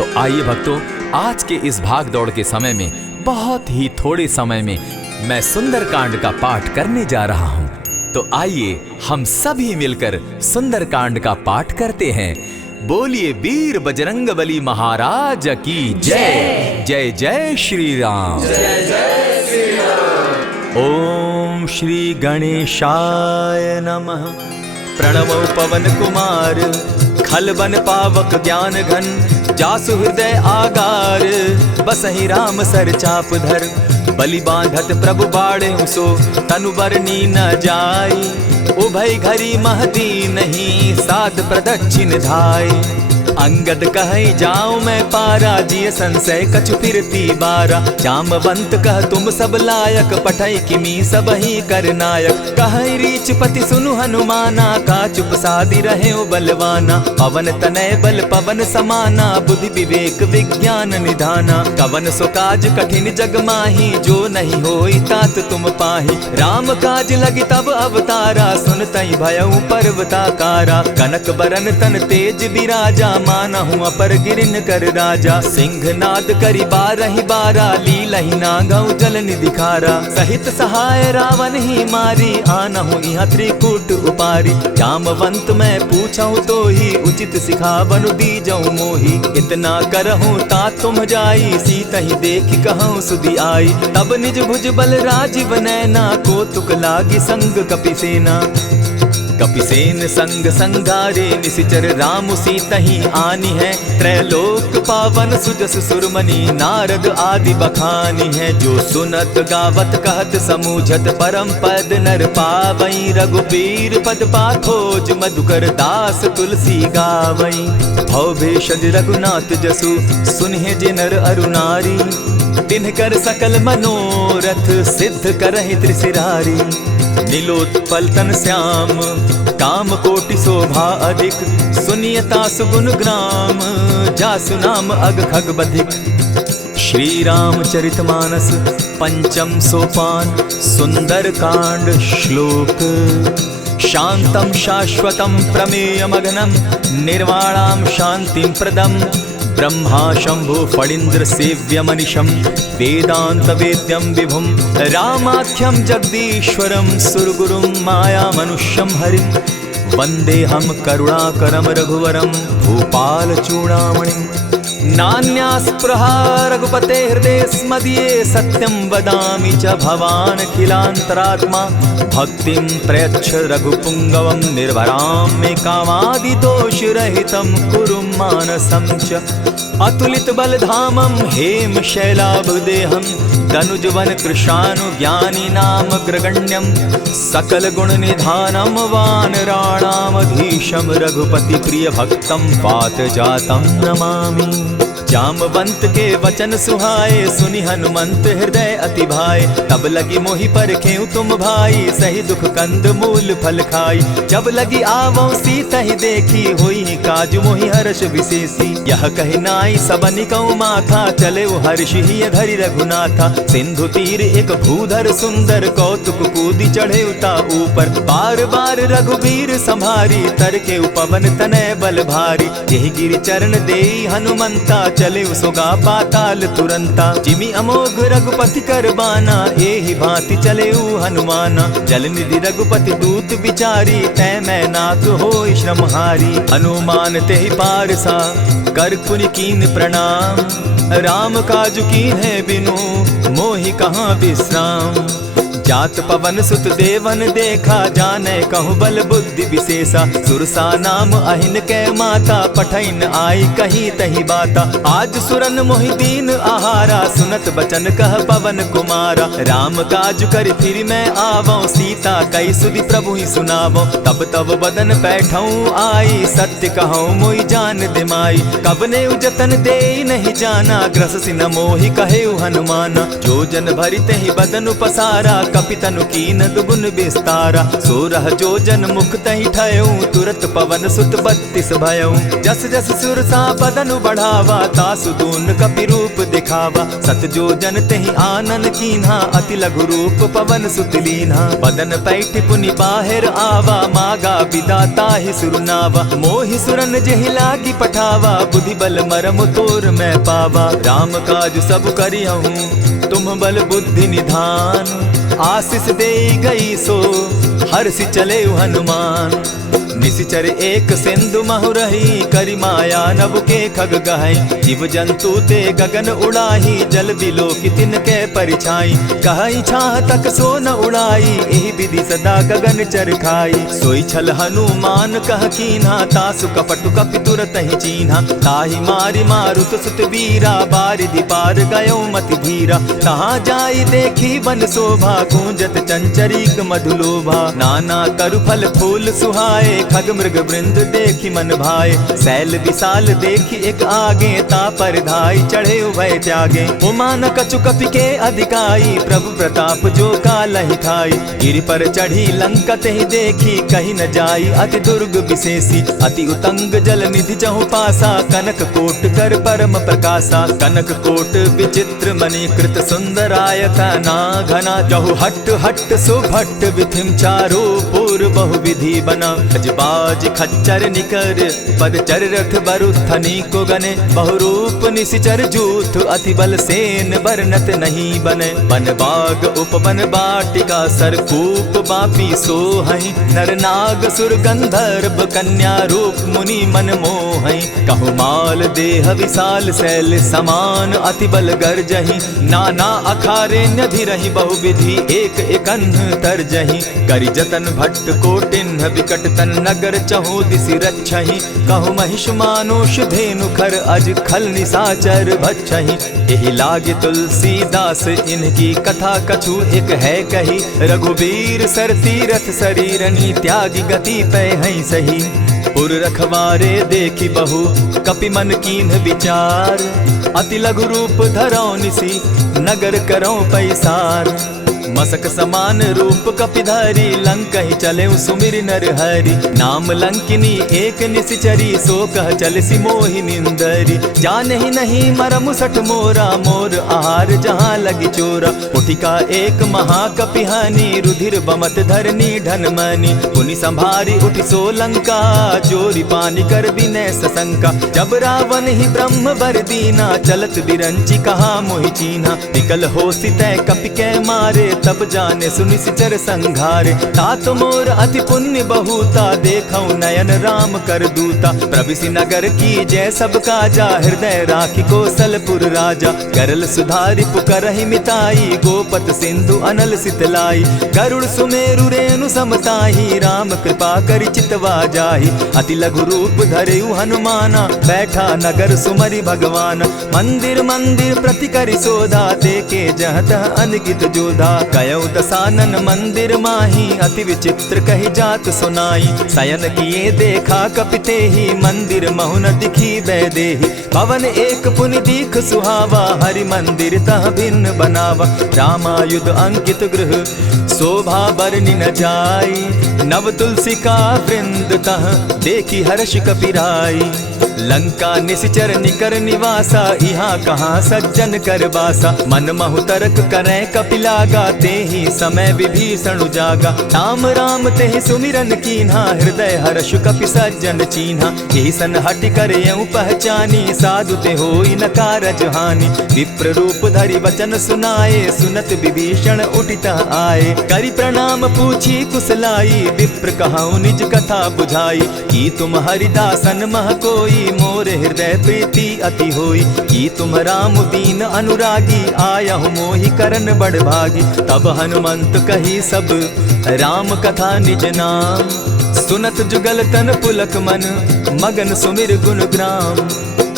तो आइए भक्तों, आज के इस भाग दौड़ के समय में बहुत ही थोड़े समय में मैं सुंदरकांड का पाठ करने जा रहा हूँ। तो आइए हम सभी मिलकर सुंदरकांड का पाठ करते हैं। बोलिए वीर बजरंगबली महाराज की जय। जय जय श्री राम। जय जय श्री राम। ओम श्री गणेशाय नमः। प्रणवो पवन कुमार, खलबन पावक ज्ञान घन, जासु हृदय आगार, बसहि राम सर चाप धर, बलि बांधत प्रभु बाढ़े सो, तनु बरनी न जाई, उभय घरी महती नहीं, साध प्रदक्षिण धाई। अंगद कहे जाऊं मैं पारा, जिय संशय कछु फिरती बारा, जामवंत कह तुम सब लायक, पठै किमी सब ही कर नायक। कहे रीच पति सुनु हनुमाना, का चुप सादी रहे बलवाना, पवन तनय बल पवन समाना, बुद्धि विवेक विज्ञान निधाना। कवन सो काज कठिन जग माही, जो नहीं होई तात तुम पाही। राम काज लगी तब अवतारा, सुनतई भयउ पर्वताकारा। कनक बरन तन तेज बिराजा, मानहु अपर गिरिन कर राजा। सिंह नाद करि बारहि बारा, लीलहि नागौ जल निधि खारा। सहित सहाय रावण ही मारी, आनहु इहाँ त्रिकूट उपारी। जामवंत मैं पूछऊं तो ही, उचित सिखावनु दीजऊं मोही। इतना करहूं ता तुम जाई, सीतहि देखि कहूं सुधि आई। तब निज भुज बल राजीव नैना, को तुक लागी संग कपिसेना। कपिसेन संग संगारे, निशिचर राम सीतहि आनी है। त्रैलोक पावन सुजस सुरमणि, नारद आदि बखानी है। जो सुनत गावत कहत समूझत, परम पद नर पावई। रघुबीर पद पाखोज, मधुकर दास तुलसी गावई। भव भेषज रघुनाथ जसु, सुनहि जे नर अरु नारी। तिनकर सकल मनोरथ, सिद्ध करहि त्रिशिरारी। नीलोत्पल तन श्याम, काम कोटि शोभा अधिक। सुनियता सुगुन ग्राम, जासु नाम अग खग बधिक। श्री रामचरित मानस पंचम सोपान, सुंदर कांड श्लोक। शांतम शाश्वतम प्रमेयमग्नं, निर्वाणां शांतिं प्रदम्। ब्रह्मा शंभु फणीन्द्र सेव्य मनिशं, वेदांत वेद्यं विभुं। रामाख्यं जगदीश्वरं, सुरगुरुं माया मनुष्यं हरिं। वन्देऽहं करुणाकरं रघुवरं, भूपाल चूडामणिम्। नान्यास्पृहा रघुपते हृदये स्मदीये, सत्यं वदामि च भवान् किलान्तरात्मा। भक्तिं प्रयच्छ रघुपुङ्गवं, निर्भरां मे कामादिदोषरहितं, कुरु मानसं च। अतुलित बलधामं हेम शैलाभदेहं, तनुजवन कृशानु ज्ञानी नाम ग्रगण्यं। सकल गुण निधानं वानराणामधीशं, रघुपति प्रिय भक्तं वात जातं नमामि। जामवंत के वचन सुहाए, सुनि हनुमंत हृदय अति भाए। तब लगी मोहि परखेउ तुम भाई, सही दुख कंद मूल फल खाई। जब लगी आवो सीतहि देखी, होई काज मोहि हर्ष विशेषी। यह कहि नाई सबनि कौ माथा, चले हर्ष ही धरि रघुनाथा। सिंधु तीर एक भूधर सुंदर, कौतुक कूदी चढ़े उता ऊपर। बार बार रघुबीर संभारी, तर के पवन तनय बल भारी। यही गिरि चरण देई हनुमंता, चले सोगा पाताल तुरंता। जिमि अमोघ रघुपति कर बाना, एहि भांति चले हनुमाना। जल निधि रघुपति दूत बिचारी, तै मैं नाथ होई श्रमहारी। हनुमान तेहि पारसा, कर पुनि कीन प्रणाम। राम काज कीन है बिनु, मोहि कहाँ विश्राम। जात पवन सुत देवन देखा, जाने कहूँ बल बुद्धि विशेषा। सुरसा नाम अहिन कै माता, पठैन आई कही तही बाता। आज सुरन मोहि दीन आहारा, सुनत बचन कह पवन कुमारा। राम काज कर फिर मैं आवऊं, सीता कई सुधि प्रभु ही सुनावो। तब तब बदन पैठऊं आई, सत्य कहूँ मोहि जान दिमाई। कबने उजतन दे नहीं जाना, ग्रस सिन मोहि कहे हनुमाना। जो जन भरित ही बदन पसारा, कपितनु कीन दुगुन विस्तारा। 16 जोजन मुख तहि ठयऊ, तुरत पवन सुत 32 भयऊ। जस जस सुरसा बदनु बढ़ावा, तासु दून कपि रूप दिखावा। 7 जोजन तेहि आनन कीन्हा, अति लघु रूप पवन सुत लीन्हा। बदन पैठ पुनि बाहिर आवा, मागा विदाता ही सुरनावा। मोहि सुरन जेहि लागी पठावा, बुद्धि बल मरम तोर मैं पावा। राम काज सब करियहूँ, तुम बल बुद्धि निधान। आशीष दे गई सो हर्षि चले हनुमान। निशिचर एक सिंधु महु रही, करि माया नभ के खग गहई। जीव जंतु ते गगन उड़ाही, जल बिलो की तिनके परिछाई। कहई छाह तक सो न उड़ाई, एहि विधि सदा गगन चर खाई। सोई छल हनुमान कह कीन्हा, तासु कपटु कपि तुरत ही चीन्हा। ताहि मारि मारुत सुत वीरा, बारिधि पार गयो मति धीरा। कहाँ जाई देखी वन शोभा, गूंजत चंचरीक मधुलोभा। नाना तरु फल फूल सुहाए, खग मृग वृंद देखी मन भाए। शैल विशाल देखी एक आगे, तापर धाई चढ़े उभय त्यागे। उमान कछु कपि के अधिकाई, प्रभु प्रताप जो कालहि ठाई। गिरि पर चढ़ी लंका तेहि देखी, कहीं न जाई अति दुर्ग विशेषी। अति उतंग जल निधि चहु पासा, कनक कोट कर परम प्रकाशा। कनक कोट विचित्र मणि कृत सुंदरायता ना घना। जहु हट हट सुभट विधिम चारो पूर्व बहु विधि बना। बाज खच्चर निकर पद चर रथ बरुथनी को गने। बहुरूप निशिचर जूथ अति बल सेन बरनत नहीं बने। बन बाग उपवन बाटिका सरकूप बापी सोहई। नर नाग सुर गंधर्व कन्या रूप मुनि मन मोहई। कहु माल देह विशाल शैल समान, अति बल गर्जही। नाना अखारे नधिरहि बहुविधि, एक एकन्ह तरजही। करि जतन भट्ट कोटिन्ह विकट तन नगर चहु दिसि रक्षहि। कहु महिष मानुष धेनु खर, अज खल निसाचर भक्षहि। एहि लागे तुलसीदास इनकी कथा, कछु एक है कही। रघुबीर सर तीरथ शरीरनी, त्यागी गति पै हई सही। पुर रखवारे देखी बहु, कपि मन कीन्ह विचार। अति लघु रूप धरौ निसी, नगर करौ पैसार। मसक समान रूप कपिधारी, लंकहि चले सुमिर नर हरि। नाम लंकिनी एक निशिचरी, सो कह चल सी मोहि निंदरी। जानहि नहीं मरम सठ मोरा, मोर आहार जहाँ लगी चोरा। उठिका एक महाकपिहानी, रुधिर बमत धरनी ढन मनी। पुनि संभारी उठि सो लंका, जोरी पानी कर विनय सशंका। जब रावण ही ब्रह्म बर दीना, चलत बिरंची कहा मोहि चीन्हा। निकल होसि तै कपि कै मारे, तब जाने सुनिशिचर संघारे। तात मोर अति पुण्य बहुता, देखऊं नयन राम कर दूता। प्रविशि नगर की जय सब काजा, हृदय राखी कौशलपुर राजा। करल सुधारि पुकरहि मिताई, गोपत सिंधु अनल सितलाई। गरुड़ सुमेरु रेणु समताही, राम कृपा करि चितवा जाहि। अति लघु रूप धरेउ हनुमाना, बैठा नगर सुमरि भगवान। मंदिर मंदिर प्रति करि सोधा, देखे जहत अनगित जोधा। गयो दसानन मंदिर माही, अति विचित्र कही जात सुनाई। शयन किए देखा कपिते ही, मंदिर महु न दिखी वैदेही। भवन एक पुनि दीख सुहावा, हरि मंदिर तह भिन्न बनावा। रामायुध अंकित गृह, शोभा बरनि न जाई। नव तुलसी का वृंद तह, देखी हर्ष कपिराई। लंका निशिचर निकर निवासा, यहाँ कहाँ सज्जन कर बासा। मन महु तर्क करै कपिलागा, तेहि समय विभीषण जागा। राम राम तेहि सुमिरन कीन्हा, हृदय हर्ष कपि सज्जन चीन्हा। ईसन हटि कर यूं पहचानी, साधु ते होई न कारज हानि। विप्र रूप धरि वचन सुनाए, सुनत विभीषण उठित आए। करि प्रणाम पूछी कुशलाई, विप्र कहऊँ निज कथा बुझाई। की तुम हरिदासन मह कोई, मोरे हृदय प्रीति अति होई। की तुम राम दीन अनुरागी, आयहु मोहि करन बड़ भागी। तब हनुमंत कही सब राम कथा निज नाम। सुनत जुगल तन पुलक मन, मगन सुमिर गुण ग्राम।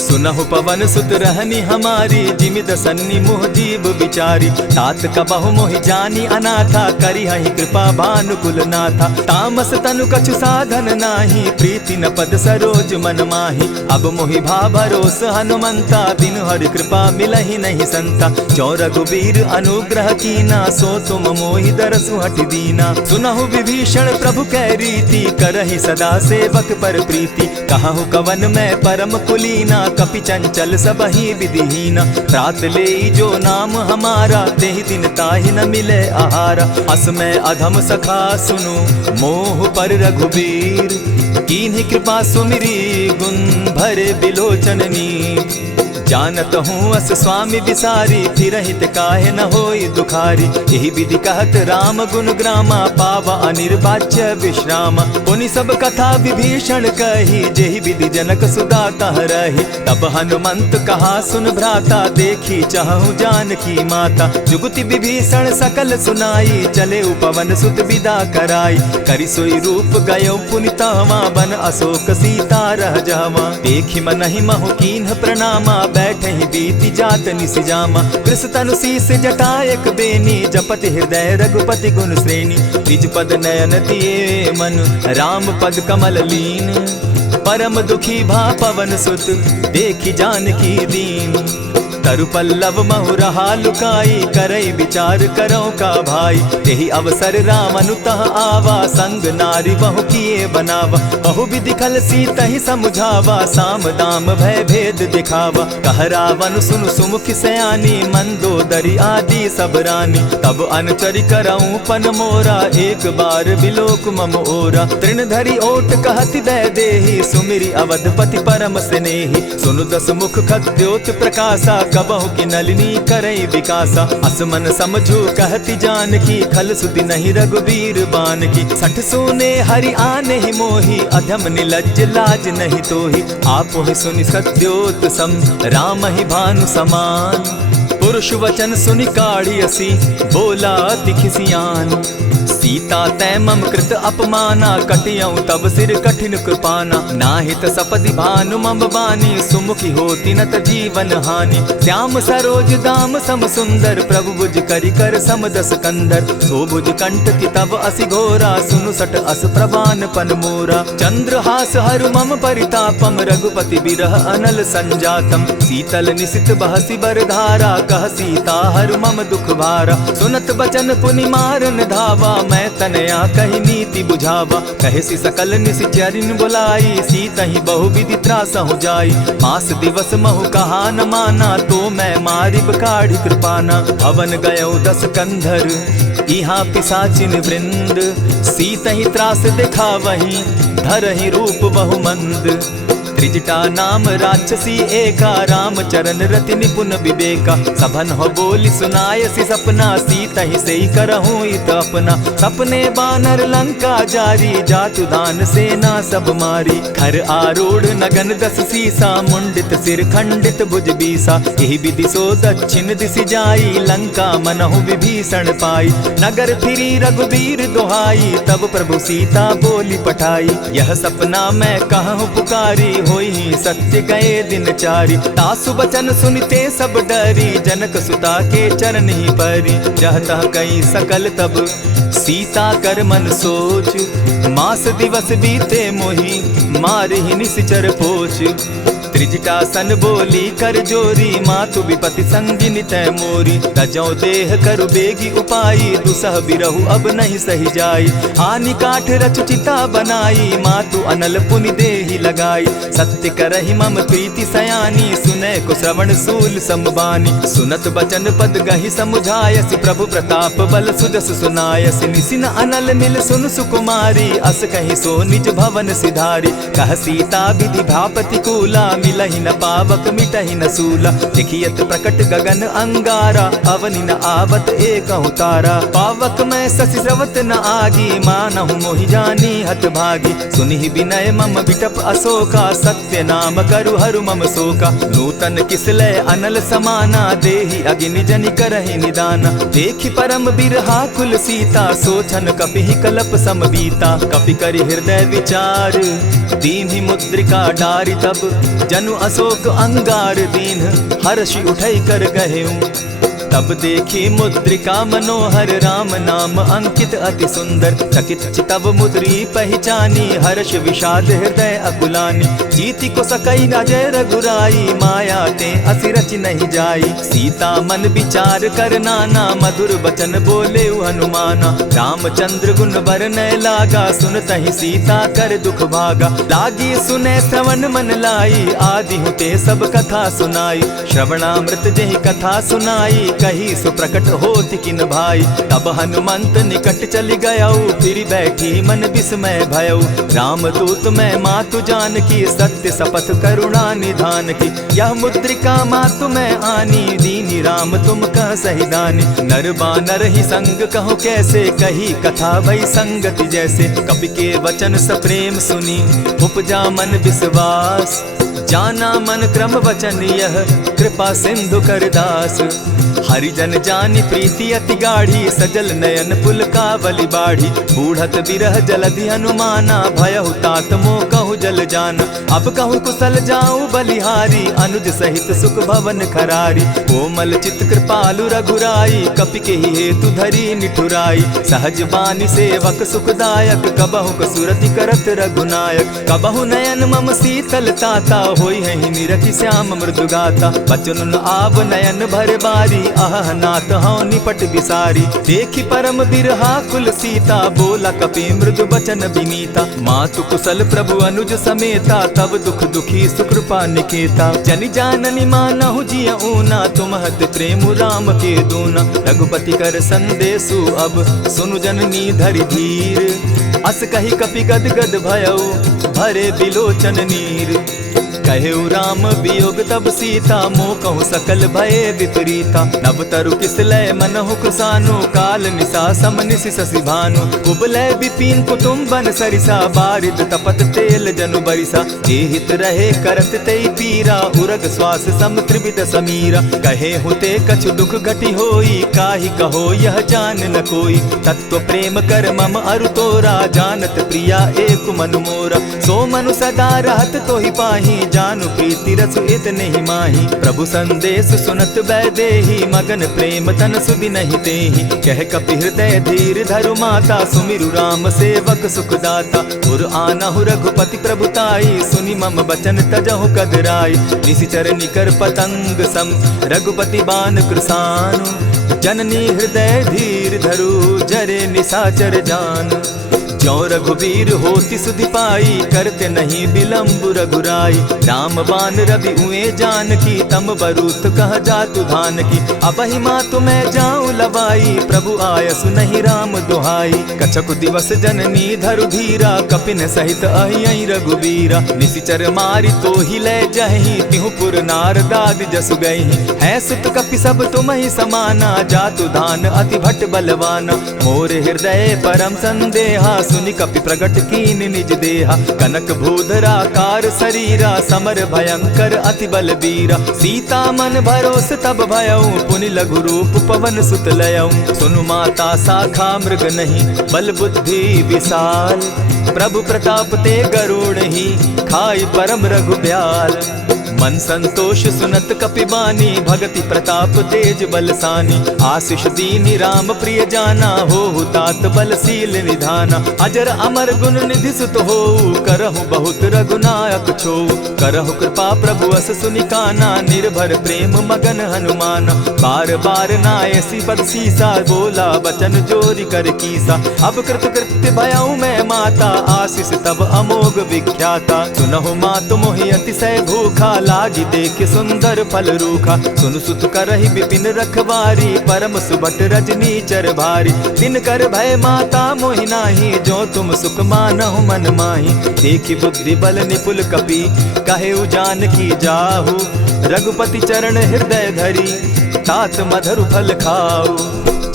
सुनहु पवन सुत रहनी हमारी, जिमि दसन्नी मोह जीव विचारी। तात कबहु मोहि जानी अनाथा, करी हहि कृपा भानुकुल नाथा। तामस तनु कछु साधन नाही, प्रीति न पद सरोज मन माही। अब मोहि भा भरोस हनुमंता, बिनु हरि कृपा मिलहि नहीं संता। जो रघुबीर अनुग्रह कीना, सो तुम मोहि दरसु हठि दीना। सुनहु विभीषण प्रभु कै रीति, करहि सदा सेवक पर प्रीति। कहु कवन मैं परम कुलीना, कपि चंचल सबहि विधिहीना। त्रात लेई जो नाम हमारा, तेहि दिन ताहि न मिले आहारा। अस मैं अधम सखा सुनु, मोह पर रघुबीर। कीन्ही कृपा सुमिरी, गुण भरे बिलोचन नीर। जानत हूँ अस स्वामी विसारी, फिर हित काहे न होई दुखारी। यही विधि कहत राम गुण ग्रामा, पावा अनिर्वाच्य विश्राम। पुनि सब कथा विभीषण कही, जेहि विधि जनक सुता तह रही। तब हनुमंत कहा सुन भ्राता, देखी चाहूँ जानकी माता। जुगति विभीषण सकल सुनाई, चले पवन सुत विदा कराई। करि सोई रूप गयो पुनि तहवा, बन अशोक सीता रह जावा। देखी मनहि महु कीन्ह प्रणामा, बैठे ही बीती जात निसिजामा। कृष तनु शीस जटायक बेनी, जपति हृदय रघुपति गुण श्रेणी। निज पद नयन दिए मन, राम पद कमल लीन। परम दुखी भा पवन सुत, देखी जानकी दीन। तरु पल्लव महु रहा लुकाई, करई विचार करो का भाई। यही अवसर राम अनुतः आवा, संग नारी बहु किए बनावा। बहु विधि खल सीतहि समुझावा, साम दाम भय भेद दिखावा। कह रावण सुनु सुमुख सयानी, मंदोदरी आदि सब रानी। तब अनुचरि करऊं पन मोरा, एक बार बिलोक मम ओरा। तृण धरि ओट कहति दय देहि, सुमिरि अवधपति परम स्नेही। सुनु दस मुख खद्योत प्रकाशा, कबहु की नलिनी करई विकासा। असमन समझो कहती जानकी, खल सुधि नहीं रघुबीर बान की। सठ सोने हरि आने ही मोही, अधम निलज्ज लाज नहीं तोही। आप ही सुनि सत्योत सम, राम ही भानु समान। पुरुष वचन सुनि काढ़ी असी, बोला अति खिसियान। सीता तै मम कृत अपमाना, कटियऊं तब सिर कठिन कृपाना। नाहित सपदि भानु मम बानी, सुमुखी होती न त जीवन हानि। श्याम सरोज दाम सम सुंदर, प्रभु भुज करि कर सम दस कंधर। सो भुज कंठ की तब असि घोरा, सुनु सट अस प्रवान पन मोरा। चंद्रहास हरु मम परितापम, रघुपति बिरह अनल संजातम। शीतल निशित बहसी बरधारा, कह सीता हरु मम दुख भारा। सुनत बचन पुनि मारन धावा, मैं तनया कही नीति बुझावा। कहेसी सकल निशिचरिन बुलाई, सीतहि बहु विधि त्रास हो जाई। मास दिवस महु कहा न माना, तो मैं मारिब काढ़ी कृपाना। भवन गयो दस कंधर, इहाँ पिशाचिन वृंद। सीतहि त्रास दिखावहि, धरहि रूप बहु मंद। त्रिजटा नाम राक्षसी एका, राम चरण रति निपुण विवेका। सभन हो बोली सुनायसी सपना, सीतहि सेई करहूँ इत अपना। सपने बानर लंका जारी, जातु दान सेना सब मारी। खर आरूढ़ नगन दस सीसा, मुंडित सिर खंडित भुज बीसा। यही विधि सो दक्षिण दिशि जाई, लंका मनहु विभीषण पाई। नगर फिरी रघुबीर दुहाई, तब प्रभु सीता बोली पठाई। यह सपना मैं कहूँ पुकारी, होई सत्य गए दिन चारी। तासु बचन सुनते सब डरी, जनक सुता के चरण ही परी। जहता कई सकल तब सीता कर मन सोच, मास दिवस बीते मोही, मार ही निश्चर पोच। त्रिजटा सन बोली कर जोरी, मातु विपति संगिनी तै मोरी। तजौ देह करु बेगी उपाई, दुसह बिरहु अब नहीं सही जाई। हानि काठ रचचिता बनाई, मातु अनल पुनि देहि लगाई। सत्य करहि मम प्रीति सयानी, सुनै को श्रवण सूल समबानी। सुनत बचन पद गहि समुझायसि, प्रभु प्रताप बल सुजस सुनायसि। निसिन अनल मिल सुन सुकुमारी, अस कहि सो निज भवन सिधारी। कह सीता विधि भापति कूला, मिलहि न पावक मिटहि न सूला। देखियत प्रकट गगन अंगारा, अवनि न आवत एकहु तारा। पावक मैं शशि स्रवत न आगी, मानहु मोहि जानी हत भागी। सुनिहि विनय मम बिटप अशोका, सत्य नाम करु हरु मम शोका। नूतन किसलय अनल समाना, देहि अगिनि जनि करहि निदाना। देखि परम बिरहा कुल सीता, सोचन कपिहि कलप सम बीता। कपि करि हृदय विचार, दीन्हि मुद्रिका डारि तब जनु अशोक अंगार दीन, हर्षि उठै कर गहेऊ। तब देखी मुद्रिका मनोहर, राम नाम अंकित अति सुंदर। चकित चितव मुद्री पहचानी, हर्ष विषाद हृदय अकुलानी। जीति को सकई अजय रघुराई, माया ते असि रचि नहीं जाई। सीता मन विचार कर नाना, मधुर बचन बोले हनुमाना। रामचंद्र गुण बरनय लागा, सुनतहि सीता कर दुख भागा। लागी सुने श्रवण मन लाई, आदि हुते सब कथा सुनाई। श्रवणामृत जेहि कथा सुनाई, कही सो प्रकट होत किन भाई। तब हनुमंत निकट चली गयऊ, फिर बैठी मन विस्मय भयऊ। रामदूत मैं मातु जान की, सत्य शपथ करुणा निधान की। यह मुद्रिका मातु मैं आनी, दीनी राम तुम कह सही दानी। नर बानर ही संग कहो कैसे, कही कथा भई संगति जैसे। कपि के वचन सप्रेम सुनी, उपजा मन विश्वास। जाना मन क्रम वचन यह, कृपा सिंधु कर दास। हरिजन जानी प्रीति अति गाढ़ी, सजल नयन पुलकावली बाढ़ी। बूढ़त बिरह जलधि हनुमाना, भयहु तात मोह कहु जल जाना। अब कहु कुशल जाऊं बलिहारी, अनुज सहित सुख भवन खरारी। कोमल चित कृपालु रघुराई, कपि के ही हेतु धरी निठुराई। सहज बानी सेवक सुखदायक, कबहु कसुरति करत रघुनायक। कबहु नयन मम शीतल ताता, होई है निरखि श्याम मृदु गाता। बचन आव नयन भर बारी, आह नाथ हौ निपट बिसारी। देखी परम बिरहा कुल सीता, बोला कपि मृदु बचन विनीता। मातु कुशल प्रभु अनुज समेता, तब दुख दुखी सुकृपा निकेता। जनि जाननि मानहु जिय ऊना, तुमहत प्रेम राम के दूना। रघुपति कर संदेशु अब, सुनु जननी धरि धीर। अस कही कपि गद गद भयऊ, भरे बिलोचन नीर। कहेउ राम वियोग तब सीता, मोह कहु सकल भये विपरीता। नव तरु किस लय मनहु कृसानु, काल निशा सम निशि शशि भानु। कुबलय विपिन कुटुम्बन सरिसा, बारिद तपत तेल जनु बरिसा। जे हित रहे करत तेई पीरा, उरग श्वास सम त्रिविध समीरा। कहे हुते कछु दुख घटी होई, काहि कहो यह जान न कोई। तत्व प्रेम कर मम अरु तोरा, जानत प्रिया एक मनु मोरा। सो मनु सदा रहत तोहि पाही, जानु प्रीति रसु इतने ही माही। प्रभु संदेश सुनत वैदेही, मगन प्रेम तन सुधि नहीं तेहि। कह कपि हृदय धीर धरु माता, सुमिरु राम सेवक सुखदाता। उर आनहु रघुपति प्रभुताई, सुनि मम बचन तजहु कदराई। निशिचर निकर पतंग सम, रघुपति बान कृसानु। जननी हृदय धीर धरु, जरे निशाचर जान। ज्यों रघुवीर होति सुधि पाई, करते नहीं विलम्ब रघुराई। राम बान रवि उए जानकी, तम बरूथ कह जातु धान की। अबहि मातु मैं जाऊं लवाई, प्रभु आयसु नहीं राम दुहाई। कछक दिवस जननी धरु धीरा, कपिन सहित अहियहि रघुबीरा। निशिचर मारि तो ही लय जहि, तिहु पुर नारदादि जसु गहि। है सुत कपि सब तुमहि समाना, जातु धान अति भट बलवाना। मोर हृदय परम संदेहा, सुनि कपि प्रगट कीन निज देहा। कनक भूधराकार शरीरा, समर भयंकर अति बलबीरा। सीता मन भरोस तब भयऊ, पुनि लघु रूप पवन सुत लयऊ। सुनु माता शाखा मृग नहीं, बल बुद्धि विशाल। प्रभु प्रताप ते गरुड़ ही, खाई परम रघुब्याल। मन संतोष सुनत कपिबानी, भगति प्रताप तेज बलसानी। आशीष दीनी राम प्रिय जाना, हो तात बलशील निधाना। अजर अमर गुण निधि सुत हो, करहु बहुत रघुनायक छो। करहु कृपा प्रभु अस सुनिकाना, निर्भर प्रेम मगन हनुमाना। बार बार नायसी पद सीसा, बोला बचन जोरी कर कीसा। अब कृत कृत्य भयऊ मैं माता, आशीष तब अमोघ विख्याता। सुनहु मातु मोहि अतिशय भूखा, लागी देख सुंदर फल रूखा। सुन सुत करहि विपिन रखवारी, परम सुबट रजनी चर भारी। दिन कर भय माता मोहि नाही, जो तुम सुख मानहु मन माही। देखी बुद्धि बल निपुल कपि, कहेउ जानकी जाहु। रघुपति चरण हृदय धरी, तात मधुर फल खाऊ।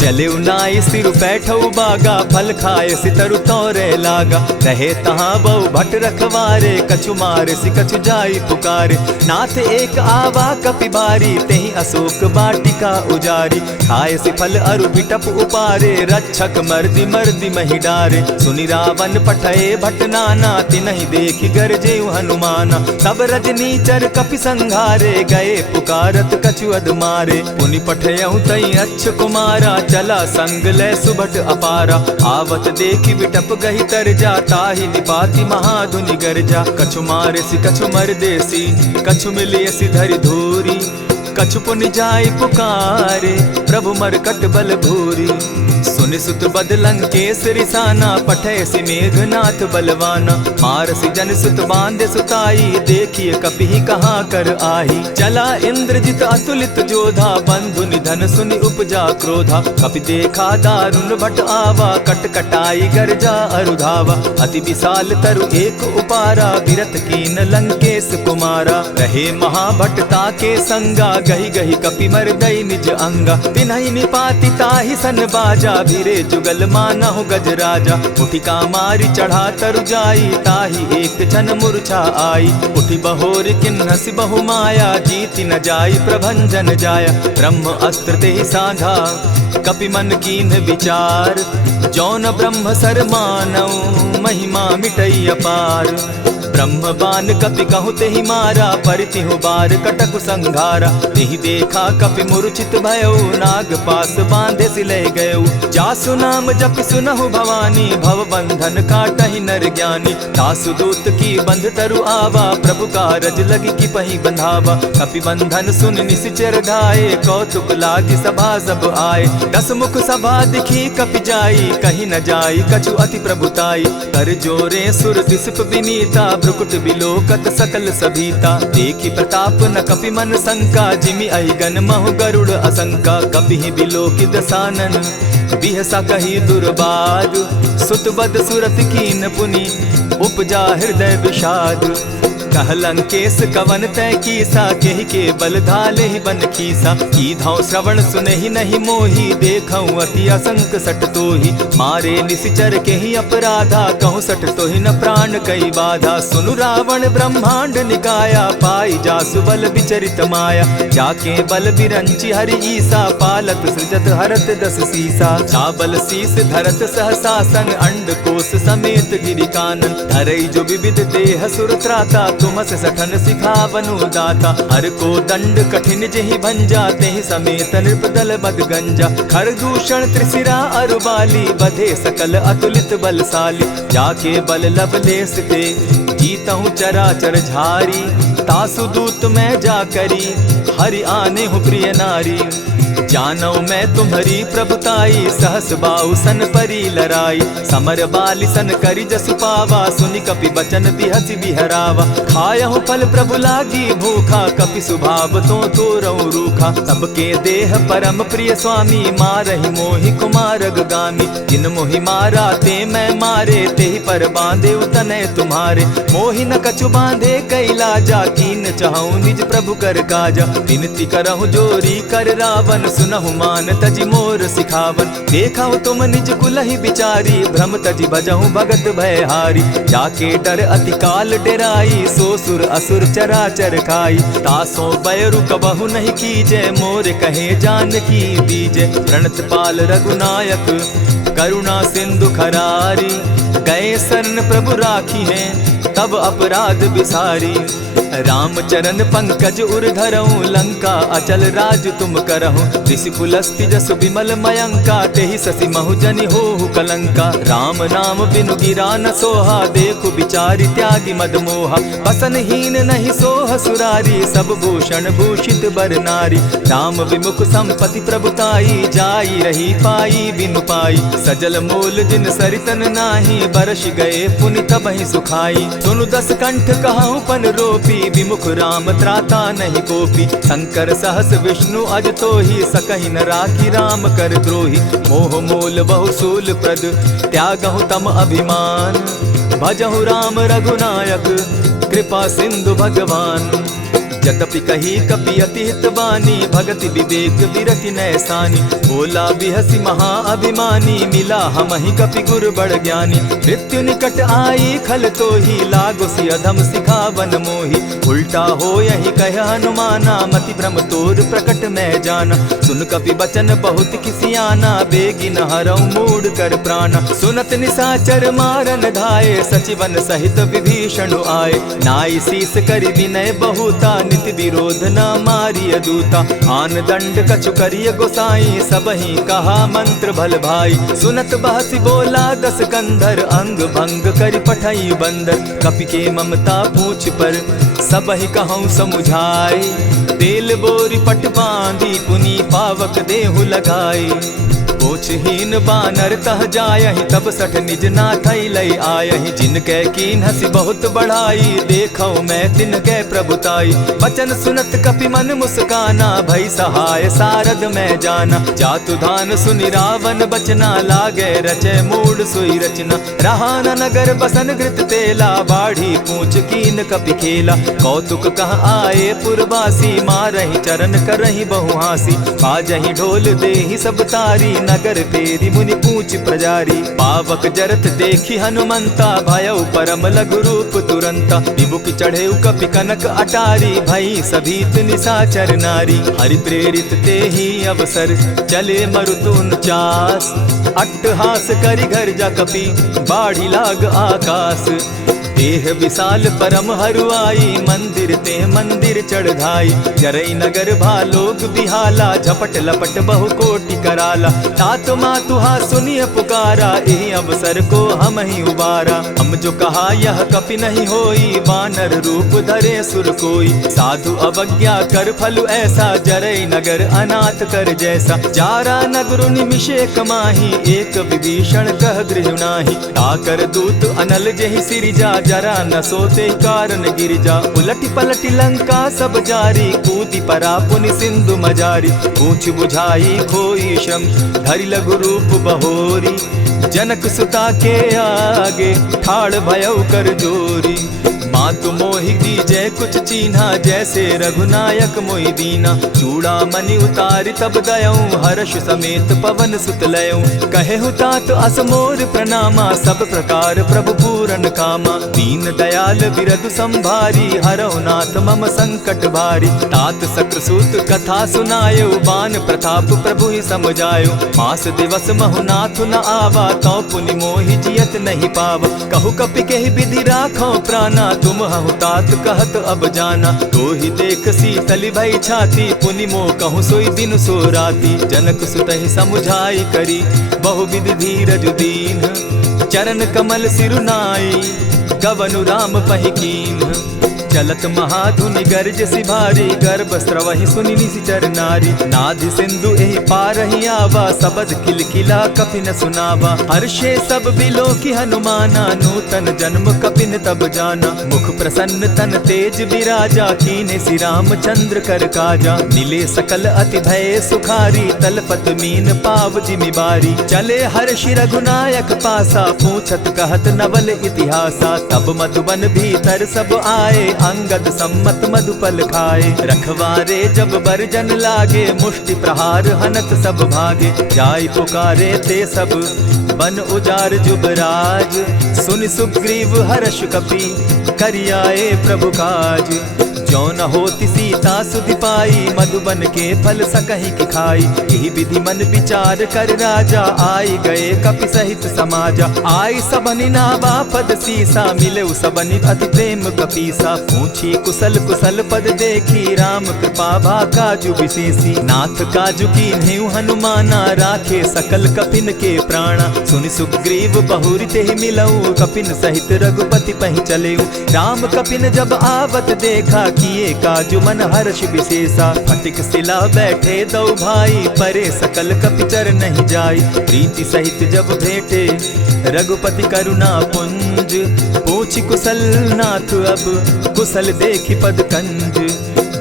चले उनाई सिर बैठऊ बागा, फल खाए सितरु तौरे लागा। रहे तहाँ बहु भट रखवारे, कछु मारे सि कछु जाई पुकारे। नाथ एक आवा कपि बारी, तेहि अशोक बाटिका उजारी। खाए सि फल अरु बिटप उपारे, रक्षक मर्दि मर्दि महि डारे। सुनि रावण पठए भट नाना, तिनहि देखि गरजे हनुमाना। सब रजनीचर कपि संघारे, गए पुकारत कछु अध मारे। पुनि पठयहु तई अच्छ कुमारा, चला संग लै सुभट अपारा। आवत देखि बिटप गहि तरजा, ताहि निपाति महाधुनि गरजा। कछु मारे सि कछु मरदेसी, कछु मिलियसि धरि धूरी। कछु पुनि जाई पुकारे, प्रभु मरकट बल भूरी। सुनि सुत बद लंकेश रिसाना, पठय सि मेघनाथ बलवाना। मार सि जन सुत बांधे सुताई, देखिए कपि कहाँ कर आही। चला इंद्रजित अतुलित जोधा, बंधु निधन सुनि उपजा क्रोधा। कपि देखा दारुण भट आवा, कट कटाई गरजा अरुधावा। अति विशाल तरु एक उपारा, बिरथ कीन लंकेश कुमारा। रहे महाभटता के संगा, गही गही कपि मरदई निज अंगा। तिन्हि निपाति ताहि सन बाजा, भिरे जुगल मानहु गजराजा। उठिका मारी चढ़ा तरु जाई, ताहि एक क्षण मूर्छा आई। उठि बहोर किन्हसि बहु माया, जीति न जाई प्रभंजन जाया। ब्रह्म अस्त्र तेहि साधा, कपि मन कीन विचार। जौन ब्रह्म सर मानऊ, महिमा मिटई अपार। ब्रह्म बान कपि कहु तेहि मारा, परितिहु बार कटक संघारा। तेहि देखा कपि मूर्छित भयउ, नाग पास बांधे सि ले गयउ। जासु नाम जपि सुनहु भवानी, भव बंधन काटहि नर ज्ञानी। तासु दूत की बंध तरु आवा, प्रभु कारज लगी कि पहि बंधावा। कपि बंधन सुन निसिचर धाये, कौतुक लागी सभा सब आए। दस मुख सभा दिखी कपि जाई, कहीं न जाई कछु अति प्रभुताई। कर जोरे सुर दिसप विनीता, भ्रुकुट बिलोकत सकल सभीता। देखि प्रताप न कपि मन शंका, जिमि अहिगन महु गरुड़ असंका। कपि बिलोकि दसानन, बिहसा कही दुर्बाद। सुत बद सुरत कीन पुनि, उपजा हृदय विषाद। कह लंकेश कवन तय कीसा, केहि के बल धाले ही बन खीसा। कीधौ श्रवण सुनहि नहीं मोही, देखऊं अति असंक सट तोही। मारे निसिचर केहि अपराधा, कहूँ सट तोहि न प्राण कई बाधा। सुनु रावण ब्रह्मांड निकाया, पाई जासु बल विचरित माया। जाके बल बिरंचि हरि ईसा, पालत सृजत हरत दस सीसा। चाबल शीस धरत सहसासन, अंड कोश समेत गिरि कानन। धरई जो विविध देह सुर त्राता, तुमस सठन सिखावनु दाता। हर को दंड कठिन जेहि भंजा, तेहि समेत नृपदल बद गंजा। खर दूषण त्रिशिरा अरुबाली, बधे सकल अतुलित बलशाली। जाके बल लवलेस ते, जीतहु चराचर झारी। तासु दूत मैं जा करी, हरि आने हूँ प्रिय नारी। जानौ मैं तुम्हारी प्रभुताई, सहस बाहु सन परी लराई। समर बाली सन करि जसु पावा, सुनि कपि बचन बिहसि बिहरावा। खायहु फल प्रभु लागी भूखा, कपि सुभाव तो तोरऊ रूखा। सबके देह परम प्रिय स्वामी, मारहि मोहि कुमारग गामी। जिन मोहि मारा ते मैं मारे, तेहि पर बांधे उतने तुम्हारे। मोहि न कछु बांधे कैलाजा, कीन चहु निज प्रभु कर काजा। विनती करहु जोरी कर रावण, सुनहु मान तजि मोर सिखावन। देखहु तुम निज कुलहि बिचारी, भ्रम तजि भजहु भगत भयहारी। जाके डर अति काल डेराई, सो सुर असुर चराचर खाई। तासो बैरु कबहु नहीं कीजे, मोर कहे जानकी दीजे। प्रणत पाल रघुनायक, करुणा सिंधु खरारी। गए शरण प्रभु राखी हैं, तब अपराध बिसारी। राम चरण पंकज उर धरऊं, लंका अचल राज तुम करहूं। ऋषि पुलस्ति जसु विमल मयंका, तेहि ससि महु जनि होहु कलंका। राम नाम बिनु गिरा न सोहा, देखु बिचारी त्यागी मद मोहा। बसनहीन नहीं सोह सुरारी, सब भूषण भूषित बर नारी। राम विमुख संपति प्रभुताई, जाई रही पाई बिनु पाई। सजल मोल जिन सरितन नाही, बरस गए पुनि तबहि सुखाई। सुनु दस कंठ कहूँ पन रोपी, विमुख राम त्राता नहीं कोपी। शंकर सहस विष्णु अज तो ही, सकहि न राखी राम कर द्रोही। मोह मोल बहुसूल प्रद, त्यागहु तम अभिमान। भजहु राम रघुनायक, कृपा सिंधु भगवान। यद्यपि कही कपि अति हितवानी, भगति विवेक विरति नैसानी। बोला बिहसी महा अभिमानी, मिला हमहि कपि गुर बड़ ज्ञानी। मृत्यु निकट आई खल तो ही, लागो सि अधम सिखावन मोही। उल्टा हो यही कह हनुमाना, मति भ्रम तोर प्रकट मैं जाना। सुन कपि बचन बहुत किसियाना, बेगी न हरऊ मूड कर प्राणा। सुनत निशाचर मारन धाये, सचिवन सहित विभीषण आए। नाई शीस करि विनय बहुता, नित विरोध न मारिय दूता। आन दंड कछु करिय गोसाई, सबहि कहा मंत्र भल भाई। सुनत बहसी बोला दस कंधर, अंग भंग करि पठई बंदर। कपि के ममता पूछ पर, सबहि कहूँ समुझाए। तेल बोरी पट बांधी, पुनि पावक देहु लगाई। पोछहीन बानर तह जायहि, तब सठ निज नाथै लई आयहि। जिनकै कीन हसी बहुत बढ़ाई, देखौ मैं तिनकै प्रभुताई। बचन सुनत कपि मन मुस्काना, भई सहाय सारद मैं जाना। जातु धान सुनि रावण बचना, लागे रचय मूड सोई रचना। रहा न नगर बसन घृत तेला, बाढ़ी पूछ कीन कपि खेला। कौतुक कह आए पुरवासी, मारहि चरण करहि बहुहासी। बाजहि ढोल देहि सब तारी, नगर तेरी मुनि पूछ प्रजारी। पावक जरत देखी हनुमंता, भयउ परम लघु रूप तुरंता। विमुख चढ़े कपि कनक अटारी, भई सभीत निशाचर नारी। हरि प्रेरित ते ही अवसर, चले मरुत 49। अट्टहास करि घर जा कपि, बाढ़ी लाग आकाश। देह विशाल परम हरुआई, मंदिर ते मंदिर चढ़ाई। जरई नगर भालोग बिहाला, झपट लपट बहु कोटि कराला। तात मातुहा सुनिय पुकारा, एहि अवसर को हम ही उबारा। हम जो कहा यह कपि नहीं होई, वानर रूप धरे सुर कोई। साधु अवज्ञा कर फल ऐसा, जरई नगर अनाथ कर जैसा। जारा नगर निमिषे कमाही, एक विभीषण कह गृह नाही। ताकर दूत अनल जेहि सिरिजा, जरा न सोते कारण गिरिजा। उलटी पलटी लंका सब जारी, कूदी परा पुनि सिंधु मजारी। पूछ बुझाई खोई श्रम, धरि लघु रूप बहोरी। जनक सुता के आगे, ठाड़ भयउ कर जोरी। मातु मोहि दीजै कुछ चीन्हा, जैसे रघुनायक मोहि दीना। चूड़ा मणि उतारि तब दयऊं, हर्ष समेत पवन सुत लयऊं। कहे तात असमोर प्रणामा, सब प्रकार प्रभु पूरन कामा। दीन दयाल बिरदु संभारी, हरहु नाथ मम संकट भारी। तात सक्रसूत कथा सुनायो, बान प्रताप प्रभु ही समझायो। मास दिवस महु नाथ न आवा, तौ पुनि मोहि जियत नहीं पावा। कहु कपि केहि विधि राखो प्राणा, तुम हहु तात कहत अब जाना। तो ही देख शीतली भई छाती, पुनि मो कहूँ सोई दिन सो राती। जनक सुतहि समुझाई करी, बहु विधि धीरज दीन। चरण कमल सिरुनाई, गवनु राम पहि कीन्ह। चलत महाधुनि गर्ज सिभारी, गर्भ स्रवहि सुनि निशिचर नारी। नाधि सिंधु एहि पारहि आवा, सबद किलकिला कपि न सुनावा। हर्षे सब बिलोकी हनुमाना, नूतन जन्म कपि न तब जाना। मुख प्रसन्न तन तेज विराजा, कीने श्री रामचंद्र कर काजा। मिले सकल अति भय सुखारी, तलपत मीन पाव जिमि बारी। चले हर्षि रघुनायक पासा, पूछत कहत नवल इतिहासा। तब मधुबन भीतर सब आए, अंगद सम्मत मधुपल खाए। रखवारे जब बरजन लागे, मुष्टि प्रहार हनत सब भागे। जाय पुकारे ते सब, बन उजार जुबराज। सुन सुग्रीव हर्ष कपि, करियाए प्रभु काज। जो न होती सीता सुधि पाई, मधुबन के फल सकहि की खाई। यही विधि मन विचार कर राजा, आई गए कपि सहित समाजा। आई सबनि नावा पद सीसा, मिले सबनि अति प्रेम कपीसा। पूछी कुशल कुशल पद देखी, राम कृपा भा काजु विशेषी। नाथ काजु कीन्हेउ हनुमाना, राखे सकल कपिन के प्राणा। सुनि सुग्रीव बहुरि तेहि मिलऊ, कपिन सहित रघुपति पहि चलेऊ। राम कपिन जब आवत देखा, किए काजु मन हर्ष विशेषा। फटिक सिला बैठे दो भाई, परे सकल कपिचर नहीं जाई। प्रीति सहित जब भेटे, रघुपति करुणा पुंज। पूछ कुशल नाथ अब, कुशल देखि पद कंज।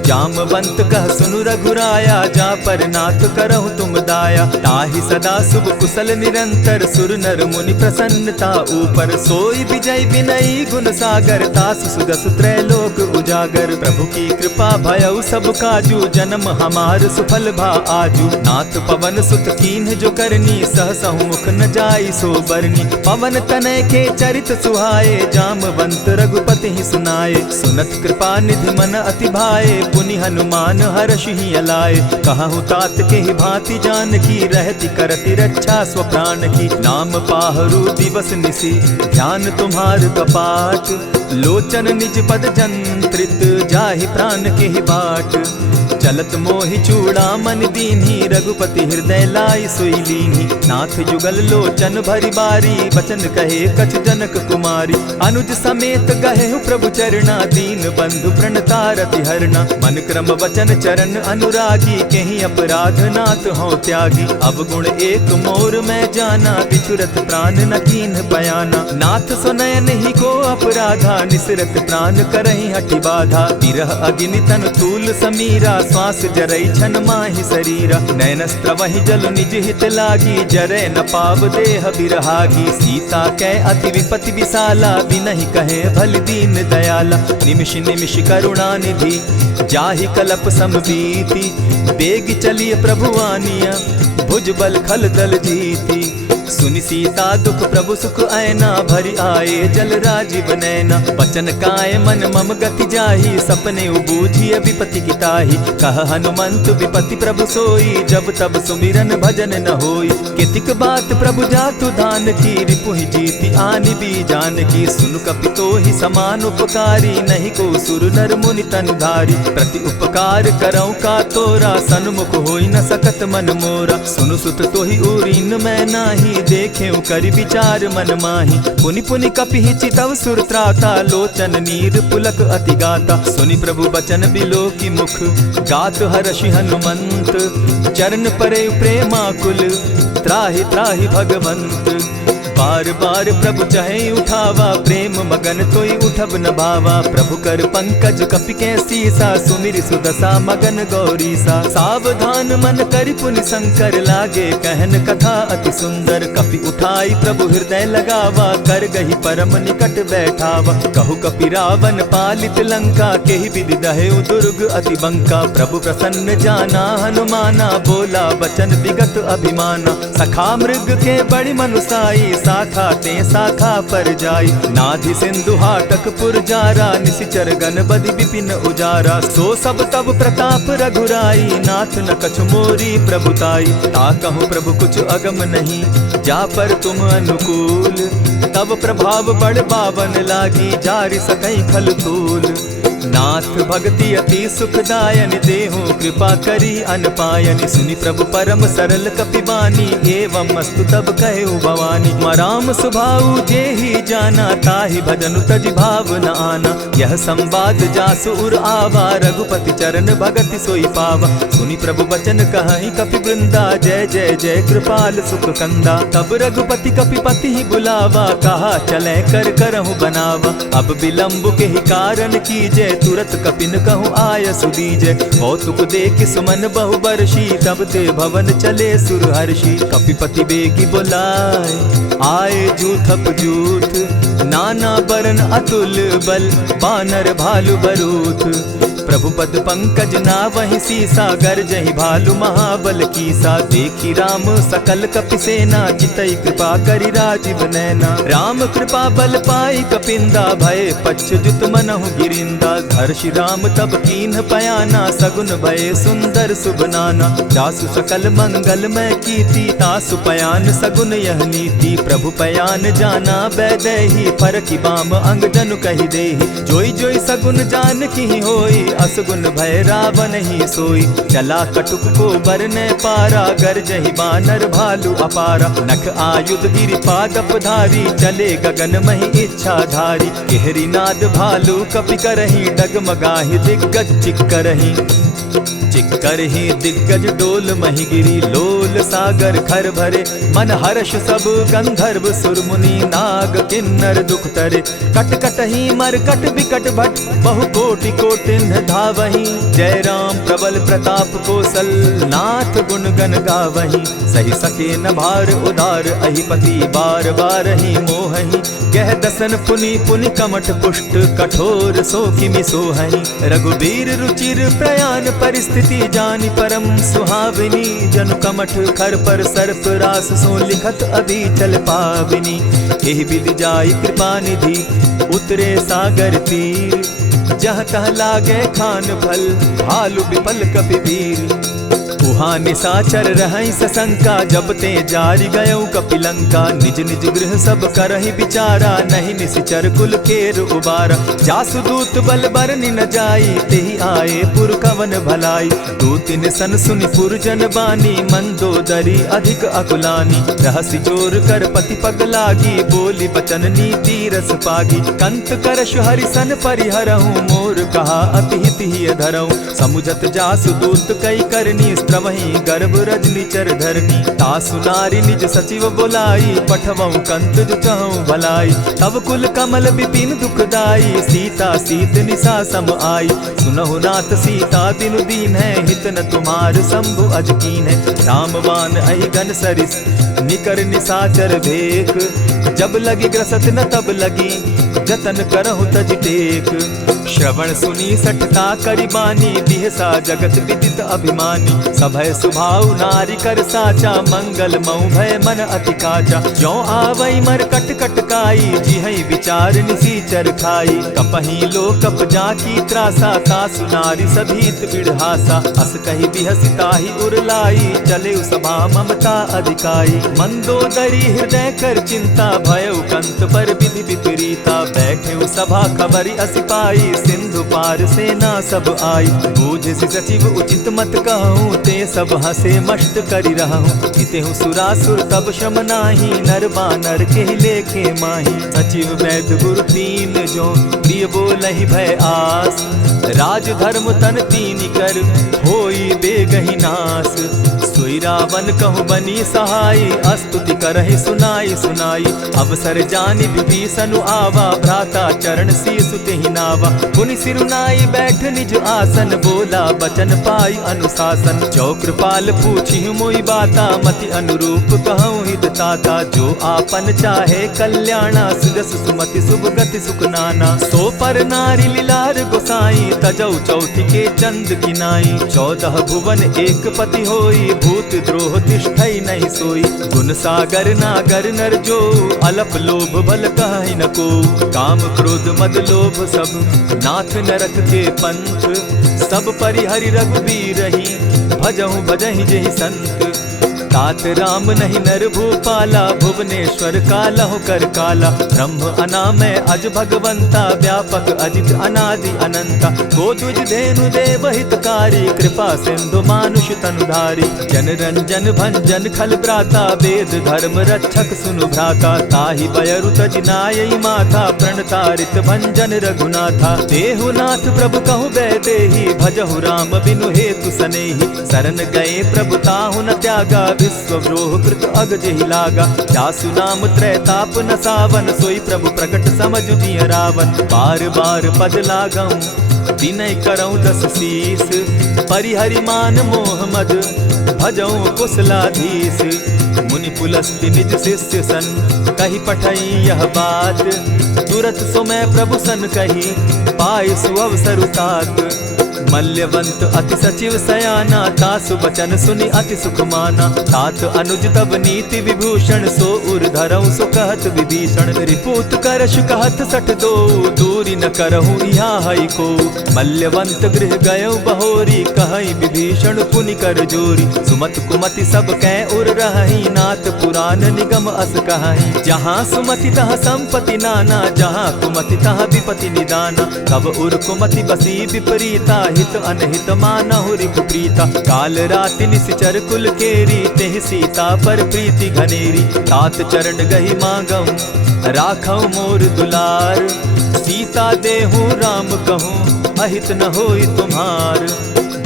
जामवंत कह सुनु रघुराया, जा पर नाथ करहु तुम दाया। ताहि सदा शुभ कुशल निरंतर, सुर नर मुनि प्रसन्नता ऊपर। सोई विजय विनयी गुण सागर, तास सुदस त्रैलोक उजागर। प्रभु की कृपा भयउ सब काजू, जन्म हमार सुफल भा आजू। नाथ पवन सुत कीन्ह जो करनी, सहसहु मुख न जाई सो बरनी। पवन तनय के चरित सुहाए, जामवंत रघुपति ही सुनाए। सुनत कृपा निधि मन अति भाए, पुनि हनुमान हर्षि ही अलाए। कहूँ तात के ही भांति जान की, रहती करती रक्षा स्व प्राण की। नाम पाहरु दिवस निसी, ध्यान तुम्हार कपाट। लोचन निज पद जंत्रित, जाहि प्राण के ही बाट। चलत मोहि चूड़ामन दीन्ही, रघुपति हृदय लाई सोई लीन्ही। नाथ जुगल लोचन भरी बारी, बचन कहे कछ जनक कुमारी। अनुज समेत गहे प्रभु चरणा, दीन बंधु प्रणतारति हरना। मन क्रम वचन चरण अनुरागी, कहीं अपराध नाथ हो त्यागी। अब गुण एक मोर मैं जाना, बिछुरत प्राण न कीन्ह बयाना। नाथ सुनयन ही को अपराधा, निसरत प्राण करहि हठि बाधा। विरह अग्नि तन तूल समीरा, श्वास जरई छन माहि शरीरा। नयनस्त्र वही जल निज हित लागी, जरै न पाव देह बिरहागी। सीता कै अति विपति विशाला, बिनहि कहे भल दीन दयाला। निमिष निमिष करुणा निधि, जाहि कलप समबीति। बेग चलिए प्रभु आनिया, भुज बल खल दल जीती। सुनि सीता दुख प्रभु सुख ऐना, भरि आए जल राजीव नैना। बचन काय मन मम गति जाहि, सपने बूझिय विपति की ताहि। कह हनुमंत विपति प्रभु सोई, जब तब सुमिरन भजन न होई। कितिक बात प्रभु जातु धान की, रिपुहि जीति आनि भी जान की। सुनु कपितो ही समान उपकारी, नहीं को सुर नर मुनि तनुधारी। प्रति उपकार करऊँ का तोरा, सन्मुख होई न सकत मन मोरा। सुनु सुत तोहि उरीन मैं नाही, देखे करि विचार मन माही। पुनि पुनि कपिहि चितव सुर त्राता, लोचन नीर पुलक अति गाता। सुनि प्रभु बचन बिलो की मुख, गात हर्षि हनुमंत। चरण परे प्रेमाकुल, त्राहि त्राहि भगवंत। बार बार प्रभु चाहे उठावा, प्रेम मगन तोई उठब न भावा। प्रभु कर पंकज कपि के सीसा, सुमिरि सुदशा मगन गौरीसा। सावधान मन करि पुनि शंकर, लागे कहन कथा अति सुंदर। कपि उठाई प्रभु हृदय लगावा, कर गही परम निकट बैठावा। कहु कपि रावण पालित लंका, केहि विधि दहेउ दुर्ग अति बंका। प्रभु प्रसन्न जाना हनुमाना, बोला बचन विगत अभिमाना। सखा मृग के बड़ि मनुसाई, शाखा ते शाखा पर जाई। नाधि सिंधु हाटक पुर जारा, निशिचर गण बदि विपिन उजारा। सो सब तब प्रताप रघुराई, नाथ न कछु मोरी प्रभुताई। ताकहु प्रभु कुछ अगम नहीं, जा पर तुम अनुकूल। तब प्रभाव बड़ बावन लागी, जारि सकई खल तूल। नाथ भक्ति अति सुखदायन, देहु कृपा करी अनपायन। सुनि प्रभु परम सरल कपिबानी, एवं मस्तु तब कहु भवानी। मराम सुभाऊ जेहि जाना, ताहि भजनु तज भाव न आना। यह संवाद जासु उर आवा, रघुपति चरण भगति सोई पावा। सुनि प्रभु बचन कहहि कपि वृंदा, जय जय जय कृपाल सुख कंदा। तब रघुपति कपिपति ही बुलावा, कहा चले कर करहु बनावा। अब विलंब के ही कारण कीजय, तुरत कपिन कहूँ आय सुदीजय। कौतुक देख सुमन बहु बरसी, तब ते भवन चले सुर हर्षि। कपिपति बेगी बुलाए, आए जूथप जूथ। नाना बरन अतुल बल, बानर भालु बरूथ। प्रभु पद पंकज नावहि सीसा, गर्जहि भालु महाबल कीसा। देखी राम सकल कपिसेना, चितई कृपा करि राजीव नैना। राम कृपा बल पाई कपिंदा, भय पच्युत मनहु गिरिंदा। हर्षि राम तब कीन्ह पयाना, सगुन भय सुंदर शुभ नाना। जासु सकल मंगल मैं कीर्ति, तासु पयान सगुन यह नीति। प्रभु पयान जाना बैदेही, फरकि बाम अंग जनु कहि देहि। जोई जोई सगुन जान की होई, असगुन भय रावण ही सोई। चला कटुक को बरने पारा, गर्जहि बानर भालु अपारा। नख आयुध गिरि पादप धारी, चले गगन महि इच्छा धारी। केहरी नाद भालु कपि करहि, डगमगाहि दिग्गज चिक्करहि। चिक्करहि दिग्गज डोल महि गिरी, लोल सागर खर भरे। मन हर्ष सब गंधर्व सुर मुनि, नाग किन्नर दुख तरे। कट कटहि मरकट विकट भट, बहु कोटि कोटिन्ह धावहीं, जय राम प्रबल प्रताप कौशल नाथ गुण गण गावहीं। सही सके न भार उदार अहिपति बार बार ही मोहहीं। कह दसन पुनि पुनि कमठ पुष्ट कठोर सो किमि सोहहीं। रघुबीर रुचिर प्रयाण परिस्थिति जानि परम सुहाविनी। जनु कमठ खर पर सर्प रास सो लिखत अभी चल पाविनी। एहि विधि जाई कृपा निधि उतरे सागर तीर। जहाँ तह लागे खान फल भालु विपल कपिवीर। उहाँ निशाचर रहै सशंका जब ते जारि गयौ कपिलंका। निज निज गृह सब करहि विचारा नहीं निशिचर कुल केर उबारा। जासु दूत बल बरनि न जाई तेहि आए पुर कवन भलाई। दूतिन सन सुनि पुरजन बानी मंदोदरी अधिक अकुलानी। रहसि जोर कर पति पग लागी बोली बचन नीति रस पागी। कंत करश हरि सन परिहरहु मोर कहा अति हित ही धरहु। समुझत जासु दूत कई करनी वहीं गर्भ रजनी चर धरनी। तासु नारी निज सचिव बोलाई पठवऊ कंत जो चहु भलाई। तब कुल कमल विपिन दुखदाई सीता सीत निशा सम आई। सुनहु नाथ सीता बिनु दीन है हित न तुम्हार शंभु अजकीन है। रामवान अहि गन सरिस निकर निशाचर भेक। जब लगी ग्रसत न तब लगी जतन करहु तज टेक। श्रवण सुनी सठता करिबानी बिहसा जगत विदित अभिमानी। सभय सुभाव नारी कर साचा मंगल मऊ भय मन अति काचा। जो आवई मर कट कट काई जिहई विचार निसीचर खाई। कपही लो कप जाकी त्रासा तासु नारी सभीत बिढ़ासा। अस कही बिहसिता ही उरलाई चले सभा ममता अधिकाई। मंदोदरी हृदय कर चिंता भयउ कंत पर विधि विपरीता। बैठे सभा खबरी असिपाई सिंधु पार सेना सब आई। बूझि सचिव उचित मत कहूँ ते सब हसे मस्त करि रहूँ। इतेहु सुरासुर तब शम नाही नर बानर के लेखे माही। सचिव वैद्य गुरु तीन जो प्रिय बोलहि भय आस। राज धर्म तन तीन कर होई बेगहि नास। सोई रावण कहु बनी सहाय अस्तुति करहि सुनाई सुनाई। अवसर जानि विभीषण आवा भ्राता चरण शीसु तेहि नावा। पुनि सिरुनाई बैठ निज आसन बोला बचन पाई अनुशासन। जो कृपाल पूछि मोई बाता मति अनुरूप कहूँ हित ताता। जो आपन चाहे कल्याणा सुजस सुमति शुभ गति सुख नाना। सो पर नारी लीलार गोसाई तजौ चौथि के चंद किनाई। 14 भुवन एक पति होई भूत द्रोह तिष्ठई नहीं सोई। गुण सागर नागर नर जो अलप लोभ बल कहि न को। काम क्रोध मद लोभ सब नाथ नरक के पंथ। सब परिहरि रघुबीर रही भजहु भजहि जेहि संत। तात राम नहीं नर भूपाला भुवनेश्वर कालहु कर काला। ब्रह्म अनामय अज भगवंता व्यापक अजित अनादि अनंता। गोदुज धेनु देव हितकारी कृपा सिंधु मानुष तनुधारी। जन रंजन भंजन खल भ्राता वेद धर्म रक्षक सुनु भ्राता। ताहि बयरु तज नायई माथा प्रणतारित भंजन रघुनाथा। देहुनाथ प्रभु कहु बैदेहि भजहु राम बिनु हेतु सनेहि। शरण गए प्रभु ताहु न त्यागा विश्वव्रोह कृत अग जेहि लागा। जासु नाम त्रैताप न सावन सोई प्रभु प्रकट समझ जिय रावण। बार बार पद लागऊं विनय करऊं 10 शीस। परिहरि मान मोह मद भजऊं कुशलाधीश। मुनि पुलस्ति निज शिष्य सन कही पठई यह बात। तुरत सो मैं प्रभु सन कही पाए सुअवसर तात। मल्यवंत अति सचिव सयाना तासु बचन सुनि अति सुख माना। तात अनुज तब नीति विभूषण सो उर धरऊं सो कहत विभीषण। रिपुत करश कहत सठ दो दूरी न करहु यहाँ हई को। मल्यवंत गृह गयो बहोरी कहई विभीषण पुनि कर जोरी। सुमत कुमति सब कै उर रहई नाथ पुराण निगम अस कहई। जहाँ सुमति तह संपति नाना जहाँ कुमति तह विपति निदाना। तब उर कुमति बसी विपरीता हित अनहित मानहु रिपु प्रीता। काल राति निशिचर कुल केरी तेहि सीता पर प्रीति घनेरी। तात चरण गही मांगऊं राखऊं मोर दुलार। सीता देहूं राम कहूं अहित न होई तुम्हार।